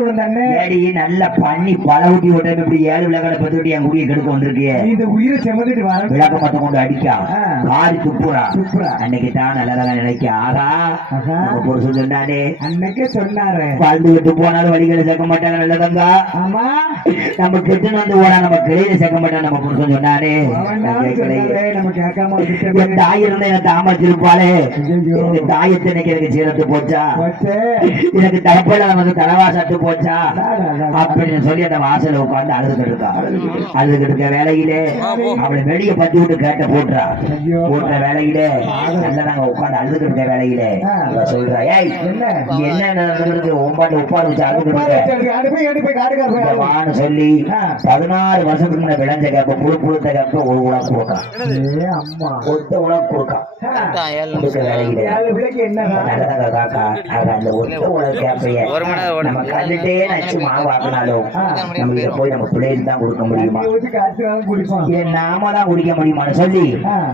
விழுந்தானே நல்ல பண்ணி பல ஊட்டி விட்டு இப்படி 7 விளக்கடை பத்தி என் குடியை கெடுக்க வந்திருக்கிய இந்த உயிரை செமந்துட்டு வர விளக்க மத்த கொண்டு அடிக்கா காரி துப்புறா அன்னைக்கு தான் நல்லதாக நினைக்க, ஆகா புருஷன் சொன்னானே அன்னைக்கே சொன்னாரு, வாழ்ந்து விட்டு போனாலும் வழிகளை சேர்க்க மாட்டாங்க நல்லதங்க, ஆமா நம்ம கெட்டு வந்து ஓடா நம்ம கிளையில சேர்க்க மாட்டாங்க நம்ம புருஷன் சொன்னானே, நம்ம கேட்காம என் தாய் இருந்தா எனக்கு தாமச்சிருப்பாளே, எனக்கு தாயத்தை இன்னைக்கு எனக்கு சீரத்து போச்சா, எனக்கு தரப்பட வந்து தலைவாசத்து போச்சா அப்படின்னு சொல்லி அந்த வாசல உட்கார்ந்து அழுதுகிட்டு இருக்க வேலையிலே அவளை வெளியே பத்தி விட்டு கேட்ட போட்டுற வேலையிலே நல்ல நாங்க உட்கார்ந்து அழுதுகிட்டு இருக்க வேலையிலே சொல்றா, ஏய் என்ன நடந்திருக்கு ஒம்பாட்டு உப்பாடு வச்சு அழுதுன்னு சொல்லி 16 வருஷத்துக்கு முன்ன விளைஞ்ச கேப்ப புழுத்த கேப்ப ஒரு உலகம் கொடுக்கான், ஒத்த உலகம் கொடுக்கான் வேலையிலே நல்லதாங்க காக்கா அந்த ஒத்த உலக கேப்பைய நம்ம கண்டுட்டே நச்சு மாவாக்குனாலும் நம்ம இதை போய் நம்ம பிள்ளைக்கு தான் கொடுக்க முடியுமா, நாம தான் குடிக்க முடியுமான்னு சொல்லி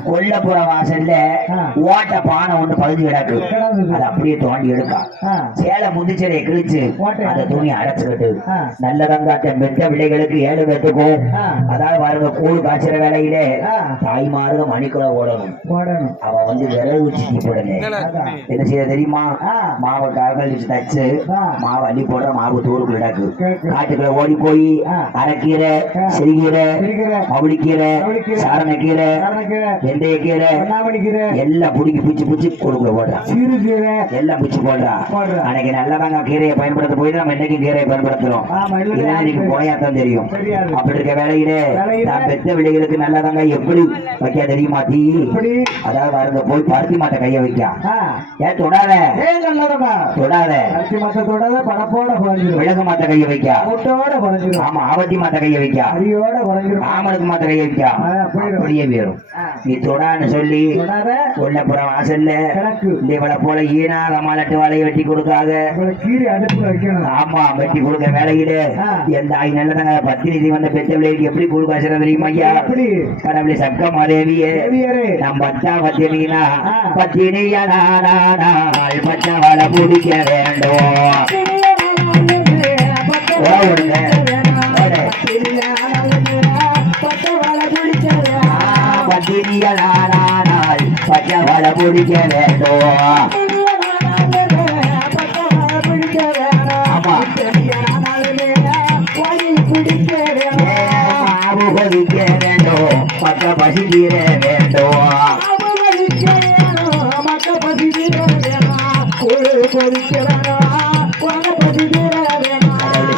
கொல்லப்புற வாசல்ல ஓட்ட பானை ஒண்ணு பதிஞ்சு கிடக்கு, அதை அப்படியே தோண்டி எடுக்கா, சேலை முந்திச்சலையை கிழிச்சு அந்த துணியை அடைச்சுக்கிட்டு நல்லதங்க பெற்ற பிள்ளைகளுக்கு 7 பேத்துக்கும் அதாவது பாருங்க கூழ் காய்ச்சற வேலையிலே தாய்மார்கள் மணிக்குள்ள ஓடணும், அவ வந்து விரவு வச்சு போடணும், என்ன செய்ய தெரியுமா, மாவை கால்கள் வச்சு தச்சு மாவு அள்ளி போடுற மாவு தூருக்கு கிடக்கு, காட்டுக்குள்ள ஓடி போய் அரைக்கீரை சிறுகீரை மவுளிக்கீரை சாரணக்கீரை வெந்தயக்கீரை எல்லாம் புடிக்கி பிச்சு பிச்சு கொடுக்குற போடுறான், எல்லாம் பிச்சு போடுறா, அன்னைக்கு நல்லதாங்க கீரையை பயன்படுத்த போய் நம்ம இன்னைக்கு கீரையை பயன்படுத்துறோம், இன்னைக்கு போயாத்தான் தெரியும், அப்படி இருக்க வேலையிலே நான் பெத்த பிள்ளைகளுக்கு நல்லதாங்க எப்படி வைக்க தெரியுமா தீ, அதாவது பாருங்க போய் பருத்தி மாட்டை கைய வைக்கா, ஏன் தொடாத விளக்கு மாத்த கைய வைக்கா, ஆமா ஆவத்தி மாத்த கைய வைக்கா, ஆமனுக்கு மாத்த கைய வைக்கா, அப்படியே வேறும் நீ தொடான்னு சொல்லி கொல்லப்புறம் வாசல்ல இவளை போல ஈனாக மாலட்டு வாழையை வெட்டி கொடுக்காத, ஆமா வெட்டி கொடுக்க வேலையில எந்த ஆய் நல்லதாங்க பத்தினி வந்த பெத்த பிள்ளைக்கு எப்படி கொடுக்காசுற தெரியுமா ஐயா, கடவுளை சக்கமா தேவியே நம் பத்தா பத்தினா பத்தினியானால் பச்சை வாழை பிடிக்க வேண்டும், பத்தினியானால் பச்சை வாழை பிடிக்க வேண்டும், ஆமா மாவு கொதிக்க வேண்டும் பக்க பசிக்கிற வேண்டும்,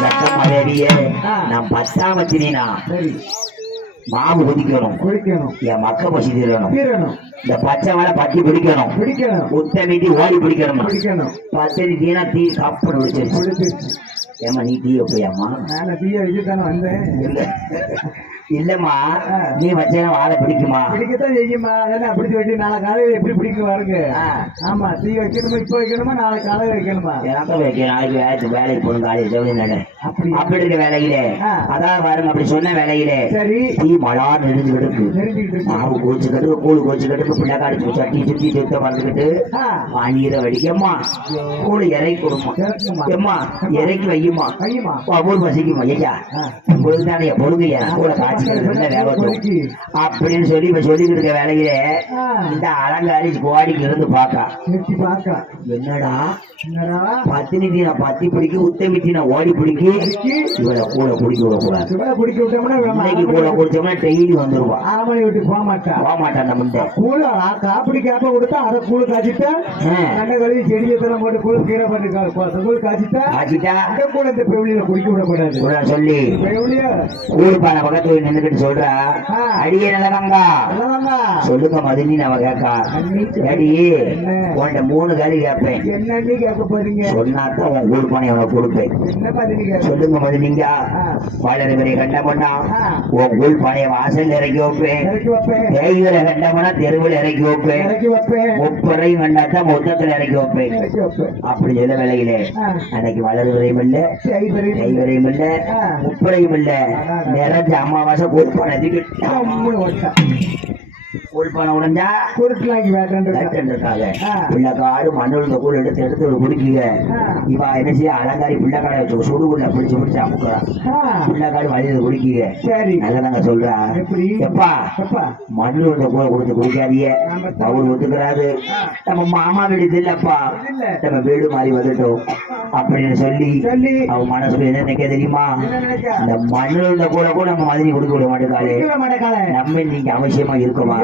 சட்டமாவே நான் 10ஆம் வச்சினா சரி மாவு குதிக்கணும் குடிக்கணும் என் மக்க பசி தீரணும் தீரணும் இந்த பச்சை வேலை பத்தி பிடிக்கணும் பிடிக்கணும் உத்தமிட்டி ஓடி பிடிக்கணும் பிடிக்கணும் பச்சை தீனா தீ கப்பல் பிடிச்சிருச்சு பிடிச்சிருச்சு ஏமா நீ தீ வைப்பையாம்மா நான் தீய வச்சுதானே வந்தேன் இல்ல இல்லம்மா நீ வச்சா வாழை பிடிக்குமா பிடிக்கத்தான் செய்யுமா ஏன்னா பிடிச்சி வச்சு நாளை காலையில் எப்படி பிடிக்கும் பாருங்க ஆமா தீ வைக்கணுமா இப்ப வைக்கணுமா நாளை காலையில் வைக்கணுமா எனக்கு வைக்க நாளைக்கு வேலைக்கு போகணும் காலையில் சொல்லுங்க அப்படி இருக்க வேலையிலே அதான் பாருங்க அப்படி சொன்ன வேலையிலே சரி தீ மழா நெருங்கிட்டு நெருங்கிட்டு மாவு கோச்சுக்கிட்டு கூழ் கோச்சுக்கிட்டு பிள்ளைக்காடு சட்டி சுத்தி சுத்த வந்துக்கிட்டு வாங்கிற வடிக்கம்மா கூழ் இறக்கி கொடுமா எம்மா இறக்கி வையுமா ஐயமா ஊர் பசிக்குமா ஐயா பொழுதுதானே பொழுதுயா கூட காய்ச்சிக்கிறது வேகட்டும் அப்படின்னு சொல்லி இப்ப சொல்லிக்கிட்டு இருக்க வேலையிலே இந்த அலங்காரி கோடிக்கு இருந்து பாக்கா பாக்கா என்னடா என்னடா பத்தினி தீனா பத்தி பிடிக்கு உத்தமி தீனா ஓடி பிடிக்கி இவளை கூட குடிக்க விடக்கூடாது குடிக்க விட்டோம்னா இன்னைக்கு கூட குடிச்சோம்னா டெய்லி வந்துருவா ஆமணி விட்டு போக மாட்டா அந்த முண்டை கூழ் காப்பிடி கேப்ப கொடுத்தா அதை கூழ் காய்ச்சிட்டா நல்ல கழுவி செடியை தரம் போட்டு கூழ் கீரை பண்ணி கூழ் காய்ச்சிட்டா அந்த கூழ் இந்த பெவிலியில குடிக்க விடக்கூடாது சொல்லி பெவிலியா ஊர் பானை பக்கத்துல நின்றுட்டு சொல்றா அடியே நல்லதாங்க சொல்லுங்க மதுனி நம்ம கேட்கா அடி உன்கிட்ட 3 காலி கேட்பேன் என்னன்னு கேட்க போறீங்க சொன்னாத்தான் உன் ஊர் பானை அவனை கொடுப்பேன் என்ன பதினீங்க சொல்லுங்க மதுனிங்க வளர்வரை கண்ட பண்ணா உன் ஊர் பானையை வாசல் இறக்கி வைப்பேன் தேய்களை கண்டமனா தெருவில் இறக்கி வைப்பேன் முப்பரையும் கண்டாத்தான் மொத்தத்தில் இறக்கி வைப்பேன் அப்படி சொல்ல வேலையிலே அன்னைக்கு வளர்வரையும் இல்ல கைவரையும் இல்ல முப்பரையும் இல்ல நிறைஞ்ச அமாவாசை கூழ்பானை கூழ்பானை உடஞ்சா பிள்ளைக்காடு மண்ணுள்ள கூழ் எடுத்து ஒரு குடிக்குங்க இவா என்ன செய்ய அலங்காரி பிள்ளைக்காடை வச்சு சுடுகுள்ள பிடிச்சு அமுக்குறான் பிள்ளைக்காடு வழியில குடிக்குங்க நல்லதாங்க சொல்றா எப்பா மண்ணு வந்த கூழ கொடுத்து குடிக்காதீங்க அவரு ஒத்துக்கிறாரு நம்ம மாமா வீடு இல்லப்பா நம்ம வீடு மாறி வந்துட்டோம் அப்படின்னு சொல்லி அவன் மனசுல என்ன நினைக்க தெரியுமா இந்த மண்ணுல இருந்த கூட நம்ம மாதிரி கொடுக்க விட மாட்டேங்காளே நம்ம இன்னைக்கு அவசியமா இருக்குமா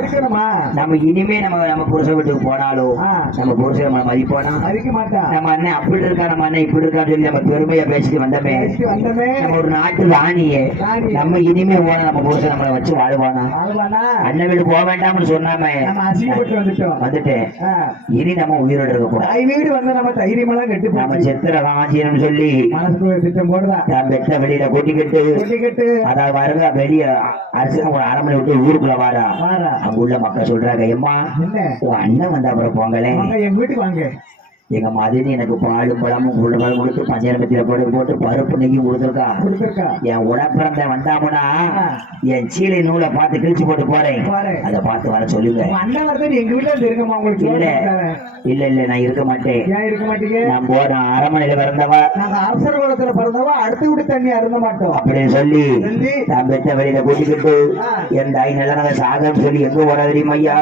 நம்ம இனிமே நம்ம புருஷ வீட்டுக்கு போனாலும் நம்ம புருஷ நம்ம மதிப்போனா நம்ம அண்ணன் அப்படி இருக்கா நம்ம அண்ணன் இப்படி இருக்கான்னு சொல்லி நம்ம பெருமையா பேசிட்டு வந்தோமே நம்ம ஒரு நாட்டு ராணியே நம்ம இனிமே போன நம்ம புருஷ நம்மளை வச்சு வாழ்வானா அண்ணன் வீடு போக வேண்டாம்னு சொன்னாமே வந்துட்டேன் இனி நம்ம உயிரோட இருக்க கூடாது வீடு வந்து நம்ம தைரியமெல்லாம் கெட்டு நம்ம செத்துற ராஜியம் சொல்லி திட்டம் போடுறா பெற்ற வெளியில கூட்டிக்கிட்டு அதாவது வருங்க வெளிய அரசு ஒரு அரண்மனை விட்டு ஊருக்குள்ள வாரா அங்க உள்ள மக்கள் சொல்றாங்க எம்மா உன் அண்ணன் வந்த அப்புறம் போங்களேன் எங்க வீட்டுக்கு வாங்க எங்க மதினி எனக்கு பாலும் பழமும் உள்ள கொடுத்து பஞ்சாயத்துல போட்டு பருப்பு நெய்யும் கொடுத்துருக்கா என் உடப்பிறந்த வந்தாமுன்னா என் சீலை நூலை பார்த்து கிழிச்சு போட்டு போறேன் அதை பார்த்து வர சொல்லுங்க எங்க வீட்டுல இருக்கமா உங்களுக்கு இல்ல நான் இருக்க மாட்டேன் நான் போறேன் அரண்மனையில பிறந்தவா அரசர் குலத்துல பிறந்தவா அடுத்து விட்டு தண்ணி அருந்த மாட்டோம் அப்படின்னு சொல்லி நான் பெற்ற வெளியில கூட்டிக்கிட்டு என் தாய் நல்ல சாதம் சொல்லி எங்க ஓட தெரியுமா ஐயா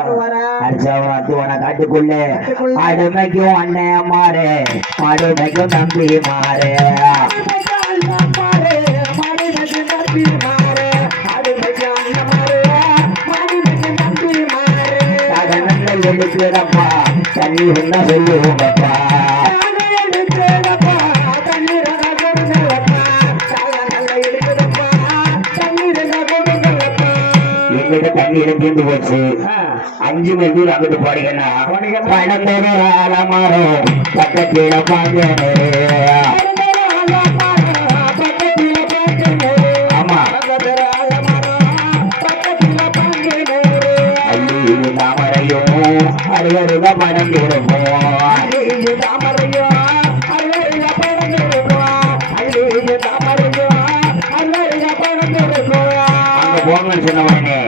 அரிசாவன் அத்துவான காட்டுக்குள்ள அடுமைக்கும் அண்ணன் மாறு மடுமைக்கும் தம்பி மாறு எடுக்கிறப்பா தண்ணி இருந்தா சொல்லுவோங்கப்பா எங்கிட்ட தண்ணி எடுத்து போச்சு 5 மணி தூரம் அங்கிட்டு போறீங்கன்னா பணத்தோட மாறும் பக்கத்துல பாங்க ஆமா தாமரையும் அருகருக பணம் கொடுப்போம் போங்கன்னு சொன்ன உடனே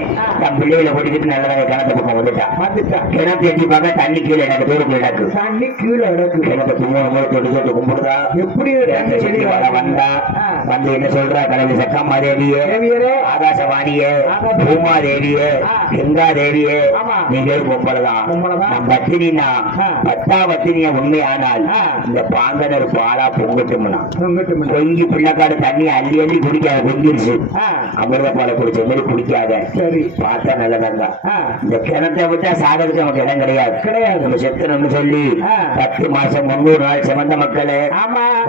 தன் பிள்ளைகளை ஓடிக்கிட்டு நல்ல கிணத்து பக்கம் வந்துட்டான் கிணத்து எட்டி பார்க்க தண்ணி கீழே எனக்கு தூரம் கிடக்கு தண்ணி கீழே கிடக்கு கிணத்து தொட்டு கும்பிடுதா எப்படி வந்தா வந்து என்ன சொல்றா கடவுள் சக்கம்மாதேவியே ஆகாசவாணியே பூமாதேவியே கங்காதேவியே நீங்க பொம்பளைதான் நம் பத்தினா 10ஆம் பத்தினிய உண்மையானால் இந்த பாங்கனர் பாலா பொங்கட்டும்னா பொங்கி பிள்ளைக்காடு தண்ணி அள்ளி அள்ளி குடிக்காத பொங்கிருச்சு அமிர்த பாலை குடிச்ச மாதிரி குடிக்காத சரி பார்த்தா நல்லதாங்க இந்த கிணத்தை விட்டா சாகிறதுக்கு நமக்கு இடம் கிடையாது நம்ம செத்துனோம்னு சொல்லி 10 மாசம் 300 நாள் சிறந்த மக்களே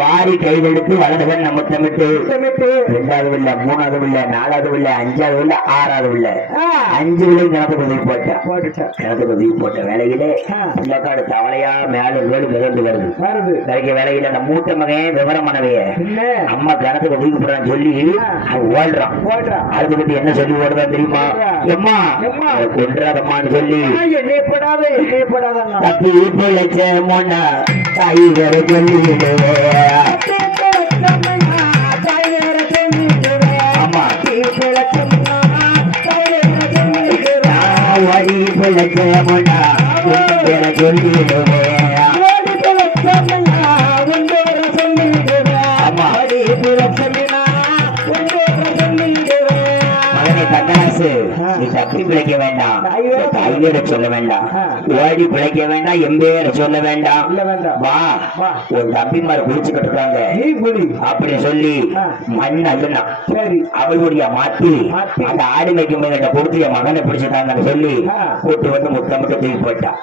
வாரி கைதெடுத்து வலதுகன் நமத்தமிட்டு திட்டமிட்டு ரெண்டாவது இல்ல, மூணாவது இல்ல, நாலாவது இல்ல, அஞ்சாவது இல்ல, ஆறாவது இல்ல, 5 விலையும் கிணத்துக்கு உதவி போட்டேன். கிணத்துக்கு உதவி போட்ட வேலையிலே பிள்ளைக்காடு தவளையா மேல வேடு மிதந்து வருது. கிடைக்க வேலையில அந்த மூத்த மகன் விவரமானவைய அம்மா கிணத்துக்கு உதவி போடுறான்னு சொல்லி அவன் ஓடுறான். அதுக்கு பத்தி என்ன சொல்லி ஓடுதான் தெரியுமா? எம்மா கொன்றாதம்மான்னு சொல்லி தப்பி பிழைச்சோன்னா தாய் வேற சொல்லிடுவே. ஆமா வழி பிழைச்சோன்னா வேற சொல்லிடுவே. ஆமா மகனை கண்ணாசு, நீ தப்பி பிழைக்க வேண்டாம், தாய் வேற சொல்ல வேண்டாம், ஓடி பிழைக்க வேண்டாம், எம்பேர சொல்ல வேண்டாம். வா உன் தம்பிமார குளிச்சுக்கிட்டு இருக்காங்க அப்படி சொல்லி மண் அல்லா அவளுடைய மாத்தி அந்த ஆடு மேய்க்கும் கொடுத்து என் மகனை பிடிச்சிட்டாங்கன்னு சொல்லி கூட்டு வந்து முத்தமிட்டு தூக்கி போட்டான்.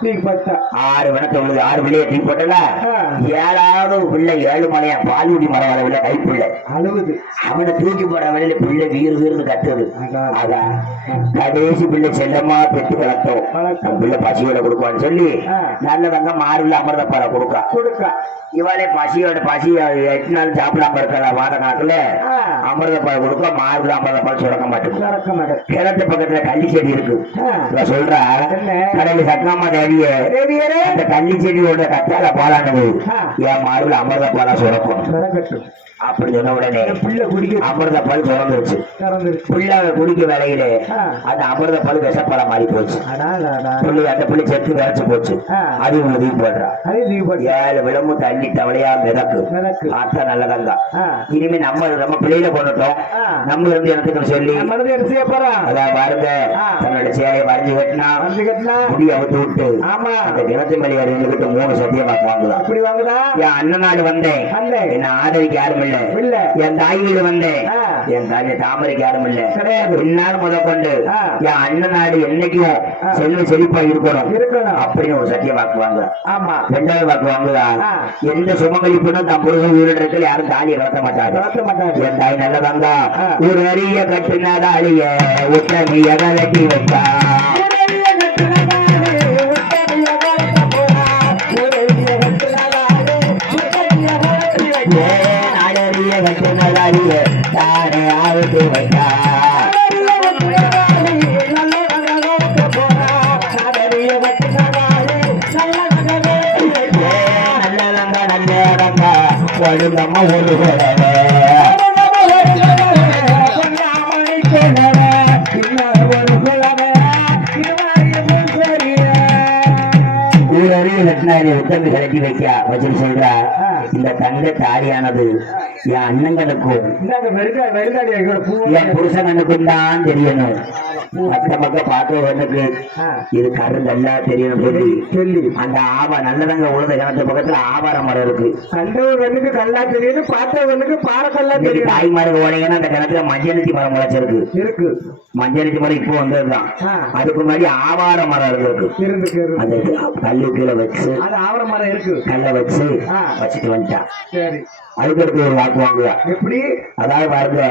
6 வனத்தை உள்ளது, 6 பிள்ளைய தூக்கி போட்டல. 7வது பிள்ளை 7 மலையா பால்குடி மரம் அளவுல கைப்பிள்ளை அழுகுது. அவனை தூக்கி போற வழியில பிள்ளை வீறு வீர்னு கத்துது. அதான் கடைசி பிள்ளை செல்லமா பெற்று வளர்த்தோம். பிள்ளை பசியோட கொடுப்பான்னு சொல்லி நல்லவங்க மாறுல அமிர்தப்பாலை கொடுக்கா. இவாளே பசி 8 நாள் சாப்பிடாம இருக்கலாம். வார நாட்டுல அமிர்தப்பாலை கொடுக்க, மாறுல அமிர்தப்பால் சுரக்க மாட்டேன். கிணத்து பக்கத்துல கள்ளி செடி இருக்கு. சொல்ற கடையில சக்காமா தேவிய அந்த கள்ளி செடியோட கத்தால பாலானது என் மாறுல அமிர்தப்பாலா சுரக்கும். அப்படி சொன்ன உடனே அமிர்தப்பால் சுரந்துருச்சு. பிள்ளை குடிக்க வேலையில அந்த அமிர்தப்பால் விஷப்பால மாறி போச்சு. அந்த பிள்ளை செத்து விரைச்சு போச்சு. அது உதவி போடுறா. 7 விளம்பு தண்ணி தவளையா மிதக்கு. பார்த்தா நல்லதங்க. இனிமே நம்ம பிள்ளையில கொண்டுட்டோம். நம்ம இருந்து எனக்கு சொல்லி அதான் பாருங்க, தன்னோட சேலையை வரைஞ்சு கட்டினா முடி அவுத்து விட்டு அந்த கிணத்து மேலே இருந்துகிட்டு 3 சத்தியமாக்குவாங்க. அப்படி வாங்குதா? என் அண்ணன் நாடு வந்தேன், என்ன ஆதரிக்க யாரும் இல்ல. என் தாய் வீடு வந்தேன், என் தாய் தாமரைக்கு யாரும் இல்ல. இந்நாள் முதற்கொண்டு என் அண்ணன் நாடு என்னைக்கும் செல்வ செழிப்பா இருக்கணும் அப்படின்னு ஒரு சத்தியம் வாக்குவாங்க. ஆமா 2வது வாக்குவாங்க, எந்த சுமங்கலிப்புனும் தம் புருஷன் வீடு யாரும் தாலியை கலத்த மாட்டாங்க. என் தாய் நல்லதாங்க. ஒரு அரிய கட்டுனதாலிய உத்தமிய கலட்டி வைத்தா. அரிய கட்டுனதாலிய தானே ஆழ்த்து வைத்தா. நம்ம ஒரு உத்தரவு கலட்டி வைக்க வச்சு சொல்றா. இந்த தங்க தாலியானது என் அண்ணங்களுக்கும் என் புருஷனுக்கும் தான் தெரியணும். மற்ற மக்கள் பார்த்தவனுக்கு இது கருங்கல்லா தெரியணும் சொல்லி அந்த நல்லதங்க உழுத கிணத்து பக்கத்துல ஆவார மரம் இருக்கு. கண்டவனுக்கு கல்லா தெரியுது, பார்த்தவனுக்கு பாறைக்கல்லா தெரியும். தாய்மாருக்கு ஓடைங்கன்னா அந்த கிணத்துல மஞ்சளிச்சி மரம் முளைச்சிருக்கு. மஞ்சளிச்சி மரம் இப்போ வந்ததுதான். அதுக்கு முன்னாடி ஆவார மரம் இருக்கு. அந்த கல்லு கீழே வச்சு ஆவார மரம் இருக்கு, கல்ல வச்சு வச்சுட்டு வந்துட்டான். அதுக்கடுத்து ஒரு வாக்கு வாங்குவா. எப்படி? அதாவது பாருங்க,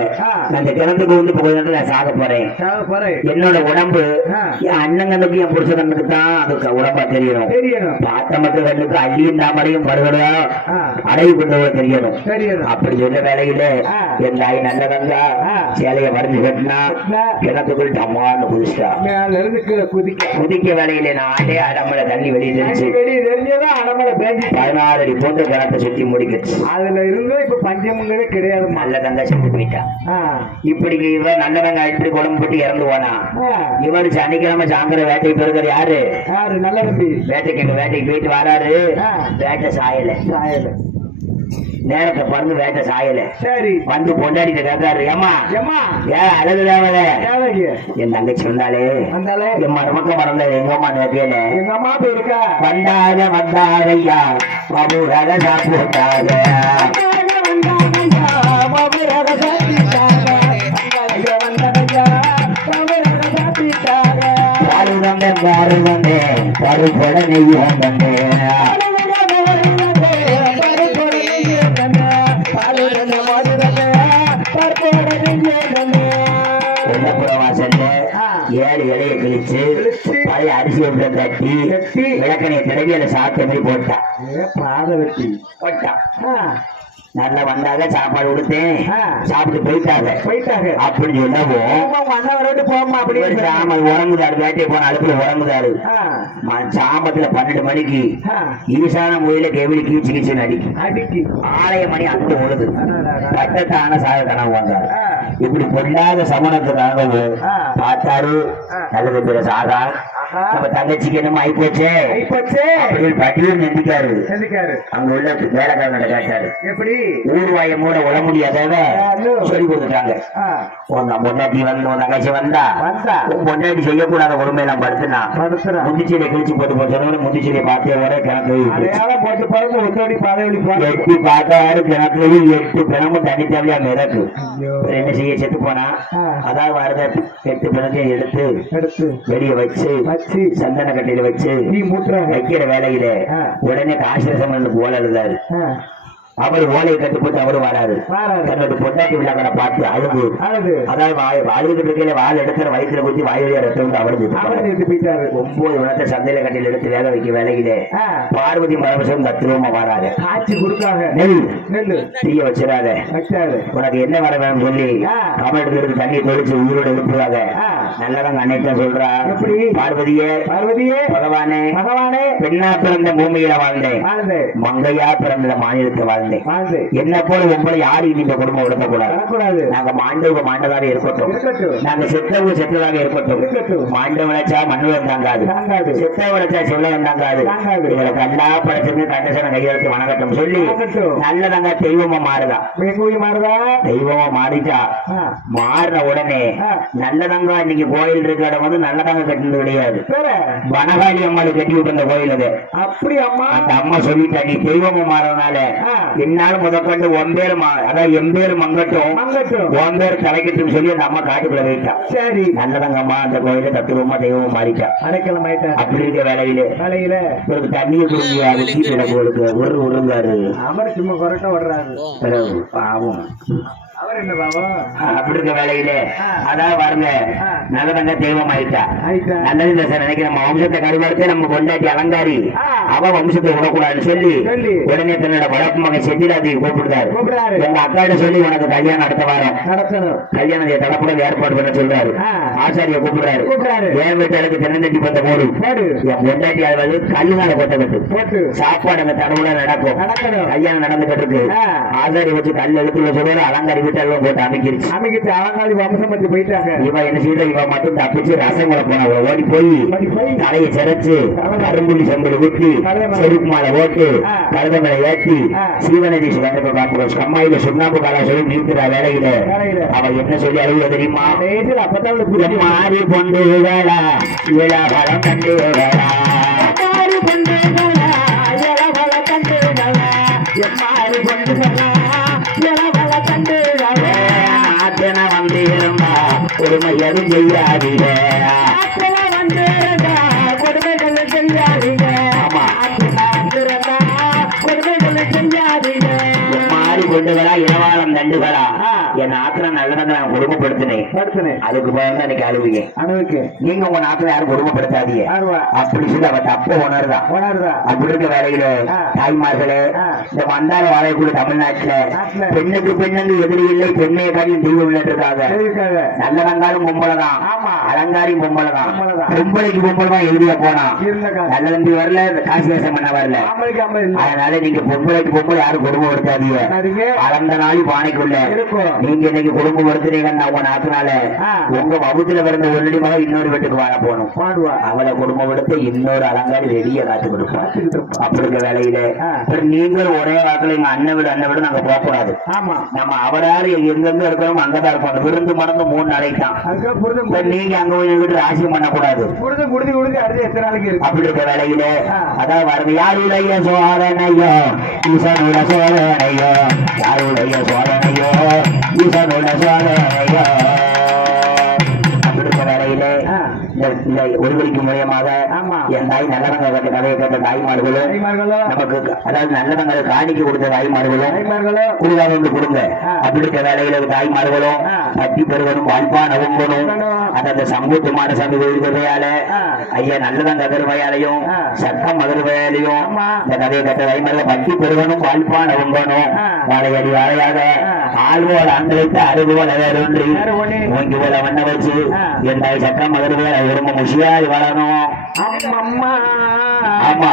அந்த கிணத்துக்கு வந்து கொஞ்ச நேரத்துல நான் சாக போறேன். என்னோட உடம்பு என் அண்ணங்கண்ணுக்கு என் புருஷனுக்கு தான் அதுக்கு உடம்பா தெரியணும். பார்த்த மற்ற கண்ணுக்கு அள்ளியும் தாமரையும் பருகடா அடைவு கொண்டவங்க தெரியணும். அப்படி சொன்ன வேலையில என் தாய் நல்லதங்க சேலையை மறைஞ்சு கட்டினா கிணத்துக்குள் டம்மான்னு குதிச்சிட்டா. குதிக்க வேலையில நானே அடமலை தண்ணி வெளியே தெரிஞ்சு 16 அடி போட்டு கிணத்தை சுத்தி முடிக்கிச்சு. அதுல இருந்து இப்ப பஞ்சமுங்கவே கிடையாது. நல்லதங்க செஞ்சு போயிட்டா. இப்படி இவன் நல்லதங்க இப்படி குழம்பு போட்டு இறந்து போனா. இவர் சனிக்கிழமை சாயந்தர வேட்டைக்கு போயிருக்காரு. யாரு நல்ல தம்பி வேட்டைக்கு போயிட்டு வராரு. வேட்டை சாயல நேரத்தை பறந்து வேட்டை சாயல. சரி வந்து பொண்டாடிட்டு கேட்காரு, ஏமா ஏன் அழகு தேவல என் தங்கச்சி வந்தாலே என் மருமக்க மறந்த எங்க அம்மா நேர்த்தியில எங்க அம்மா போயிருக்கா. வந்தாதையா மபுரக சாப்பிட்டாங்க. பருப்பட நெய்யும் வந்தேன். 4 இலையை கிழிச்சு பழைய அரிசி ஒன்றை தட்டி விளக்கணையை தடவி அதை சாப்பிட்ட மாதிரி போட்டான். பாத வெட்டி போட்டான். நல்லா வந்தாங்க, சாப்பாடு கொடுத்தேன், சாப்பிட்டு போயிட்டாங்க அப்படின்னு சொல்லவும் அண்ணன் போமா அப்படின்னு சாமல் உறங்குதாரு. வேட்டையை போன அடுப்புல உறங்குதாரு. சாமத்துல 12 மணிக்கு ஈசான மொழியில கேபிளி கீச்சு கீச்சுன்னு அடிக்கி 6 மணி அங்க ஓடுது. கட்டத்தான சாக கனவு வந்தாரு. இப்படி பொல்லாத சமணத்துக்காக பார்த்தாரு. நல்லது பிற சாகா நம்ம தங்கச்சிக்கு என்னமோ ஆயிப்போச்சே அப்படின்னு பட்டியல் நெந்திக்காரு. அங்க உள்ள வேலைக்காரங்க கேட்டாரு, எப்படி ஊர்வாய மூட உட முடியாதவ சொல்லி கொடுத்துட்டாங்க. பொண்டாட்டி வந்து தங்கச்சி வந்தா பொண்டாட்டி செய்யக்கூடாத கொடுமை எல்லாம் படுத்துனா முந்திச்சீரை கிழிச்சு போட்டு போட்டு முந்திச்சீரை பார்த்தே வர கிணக்கு எட்டி பார்த்தாரு. கிணக்கு 8 பிணமும் தனித்தனியா மிதக்கு. என்ன செய்ய செத்து போனா அதாவது வரத 8 பிணத்தையும் எடுத்து வெளியே வச்சு சந்தன கட்டையில வச்சு வைக்கிற வேலையில உடனே காசிரசம் ஓலை எழுதாரு. அவர் ஓலையை கட்டுப்பட்டு அவரு வராரு. தன்னோட பொண்டாட்டி விழாக்களை பார்த்து அழுது அதாவது அழுதுகிட்டு இருக்கையில வாழை எடுக்கிற வயிற்றுல குத்தி வாயிலியா ரத்தம் வந்து அவரு 9 விளத்த சந்தையில கட்டில எடுத்து வேக வைக்க வேலையில பார்வதி மரபசம் தத்துவமா வராரு. காட்சி கொடுத்தாங்க. நெல் தீய வச்சிடாத, உனக்கு என்ன வர வேணும் சொல்லி கமல் எடுத்து தண்ணி தொழிச்சு உயிரோட எழுப்புறாங்க. நல்லவங்க அன்னைத்தான் சொல்றா, பார்வதியே பகவானே பெண்ணா பிறந்த பூமியில வாழ்ந்தேன், மங்கையா பிறந்த மாநிலத்தை வாழ்ந்தேன். என்ன போல உங்களை யாரும் இந்த குடும்பம் விடக்கூடாது. நாங்க மாண்டதாக இருக்கட்டும், நாங்க செத்ததாக இருக்கட்டும். மாண்ட விளைச்சா மண்ணுவன் தாங்காது, செத்த விளைச்சா செல்லவன் தாங்காது. இவங்களை கண்டா படைச்சிருந்து கண்டசன கையெழுத்து வணக்கட்டும் சொல்லி நல்லதாங்க தெய்வமா மாறுதா. தெய்வமா மாறிட்டா மாறின உடனே நல்லதாங்க இன்னைக்கு கோயில் இருக்க இடம் வந்து நல்லதாங்க கட்டினது கிடையாது. வனகாளி அம்மாளு கட்டி விட்டு அந்த கோயில் அது. அப்படி அம்மா அந்த அம்மா சொல்லிட்டா நீ தெய்வமா மாறனால என்னால முதற்கொண்டு அதாவது எம்பேரு மங்கட்டும் ஒன்பேரு தலைக்கட்டும் சொல்லி அந்த அம்மா காட்டுக்குள்ள போயிட்டா. சரி நல்லதாங்க அம்மா அந்த கோயில தத்துவமா தெய்வமா மாறிட்டா. அடைக்கலம் ஆயிட்டா. அப்படி இருக்க வேலையில ஒரு தண்ணியை குடிங்க ஒரு உருந்தாரு. அவர் சும்மா கொரட்ட விடுறாரு. பாவம் அவர் என்ன பாவம். அப்படி இருக்க வேலையில அதான் பாருங்க நல்லதாங்க தெய்வம் ஆயிட்டா. நல்லது இல்ல சார் நினைக்கிறேன். நம்ம வம்சத்தை கருவாடுத்து நம்ம கொண்டாட்டி அலங்காரி அவ வம்சத்தை விடக்கூடாதுன்னு சொல்லி உடனே தன்னோட வளர்ப்பு மகன் செந்திலாதி கூப்பிடுறாரு. எங்க அக்காட்ட சொல்லி உனக்கு கல்யாணம் நடத்த வாரம் கல்யாணத்தை தடப்பட ஏற்பாடு பண்ண சொல்றாரு. ஆச்சாரிய கூப்பிடுறாரு. ஏன் வீட்டாளுக்கு தென்னந்தட்டி பத்த போடு என் கொண்டாட்டி அது கல்லுனால கொட்டப்பட்டு போட்டு சாப்பாடு அந்த தடவுல நடக்கும். கல்யாணம் நடந்துகிட்டு இருக்கு. ஆச்சாரிய வச்சு கல் எழுத்துல சொல்றாரு. அலங்காரி வீட்டாலும் போட்டு அமைக்கிட்டு அலங்காரி வம்சம் பத்தி போயிட்டாங்க. இவ என்ன செய்யற இவ மட்டும் தப்பிச்சு ரசம் கூட போன ஓடி போய் தலையை சிரைச்சு கரும்புள்ளி செம்பு ஊற்றி செருப்பு மாலை ஓட்டு கழுத மேல ஏற்றி சீவநதி கம்மாயில சுண்ணாம்பு காலா சொல்லி நீக்கிற வேலையில அவ என்ன சொல்லி அழுக தெரியுமா? மாறி கொண்டு வேளா விழாவளம் கண்டு வேளா மாறி கொண்டு வேளா இளவள கண்டு வேளா மாறி கொண்டு வேளா இளவள கண்டு வேளா ஆத்தன வந்து இருந்தா கொடுமை எதுவும் செய்யாதீங்க. கொண்டுகளா இளவாளம் தண்டுகளா என் நாத்துல நல்லதை நான் கொடுமைப்படுத்தினேன். அதுக்கு பயந்து அன்னைக்கு அழுவீங்க. நீங்க உங்க நாத்துல யாரும் கொடுமைப்படுத்தாதீங்க அப்படி சொல்லி அவ தப்ப உணர்றா. அப்படி இருக்க வேலையில தாய்மார்களே இந்த மந்தார வாழைக்குள்ள தமிழ்நாட்டுல பெண்ணுக்கு பெண்ணு எதிரி இல்லை, பெண்மையை காட்டி தெய்வம் இருக்காங்க. நல்லதங்காலும் பொம்பளைதான், அலங்காரி பொம்பளைதான், பொம்பளைக்கு பொம்பளைதான் எதிரியா போனா நல்ல தம்பி வரல, காசு வேஷம் பண்ண வரல. அதனால நீங்க பொம்பளைக்கு பொம்பளை யாரும் கொடுமைப்படுத்தாதீங்க. அளந்த நாள் பானைக்குள்ள நீங்க இன்னைக்கு குடும்பம் படுத்துறீங்கன்னா உங்க நாட்டுனால உங்க வகுத்துல பிறந்த ஒரடி மகன் இன்னொரு வீட்டுக்கு வாழ போகணும். அவளை குடும்பம் படுத்த இன்னொரு அலங்காரி ரெடியா காத்து கொடுப்பா. அப்படி இருக்க வேலையில நீங்களும் ஒரே வாக்குல எங்க அண்ணன் வீடு நாங்க போக கூடாது. நம்ம அவராரு எங்கெங்க இருக்கிறோம் அங்கதான் இருப்பாங்க. விருந்து மறந்து 3 நாளைக்கு தான். நீங்க அங்க வீட்டு ராசியம் பண்ணக்கூடாது. அப்படி இருக்க வேலையில அதாவது வரது யாருடைய சோதனையோ ஈசனுடைய சோதனையோ, யாருடைய சோதனையோ ஈசனுடைய சோதனையோ. அப்படி இருக்க வேலையில இந்த ஒருவருக்கு மூலியமாக என் தாய் நல்லவங்க கேட்ட கதையை கேட்ட தாய்மார்களும் நமக்கு அதாவது நல்லவங்களை காணிக்க கொடுத்த தாய்மார்களும் குழுவாக வந்து கொடுங்க அப்படின்ற வேலையில தாய்மார்களும் பத்தி பெறுவனும் வாழ்ப்பான் அவங்களும் அந்த சமூக மாடசாமி கோயில்வையால ஐயா நல்லவங்க கதர்வையாலையும் சட்டம் மதுர்வையாலையும் இந்த கதையை கேட்ட தாய்மார்கள் பத்தி பெறுவனும் வாழ்ப்பான் அவங்களும் வாழையடி வாழையாக ஆழ்வோல் அங்களுக்கு அறுபோல் அதொன்று மூங்கி போல வண்ண வச்சு என் தாய் சட்டம் மதுர்வையால் ரொம்ப முஷியாய் வளரணும் ஆமா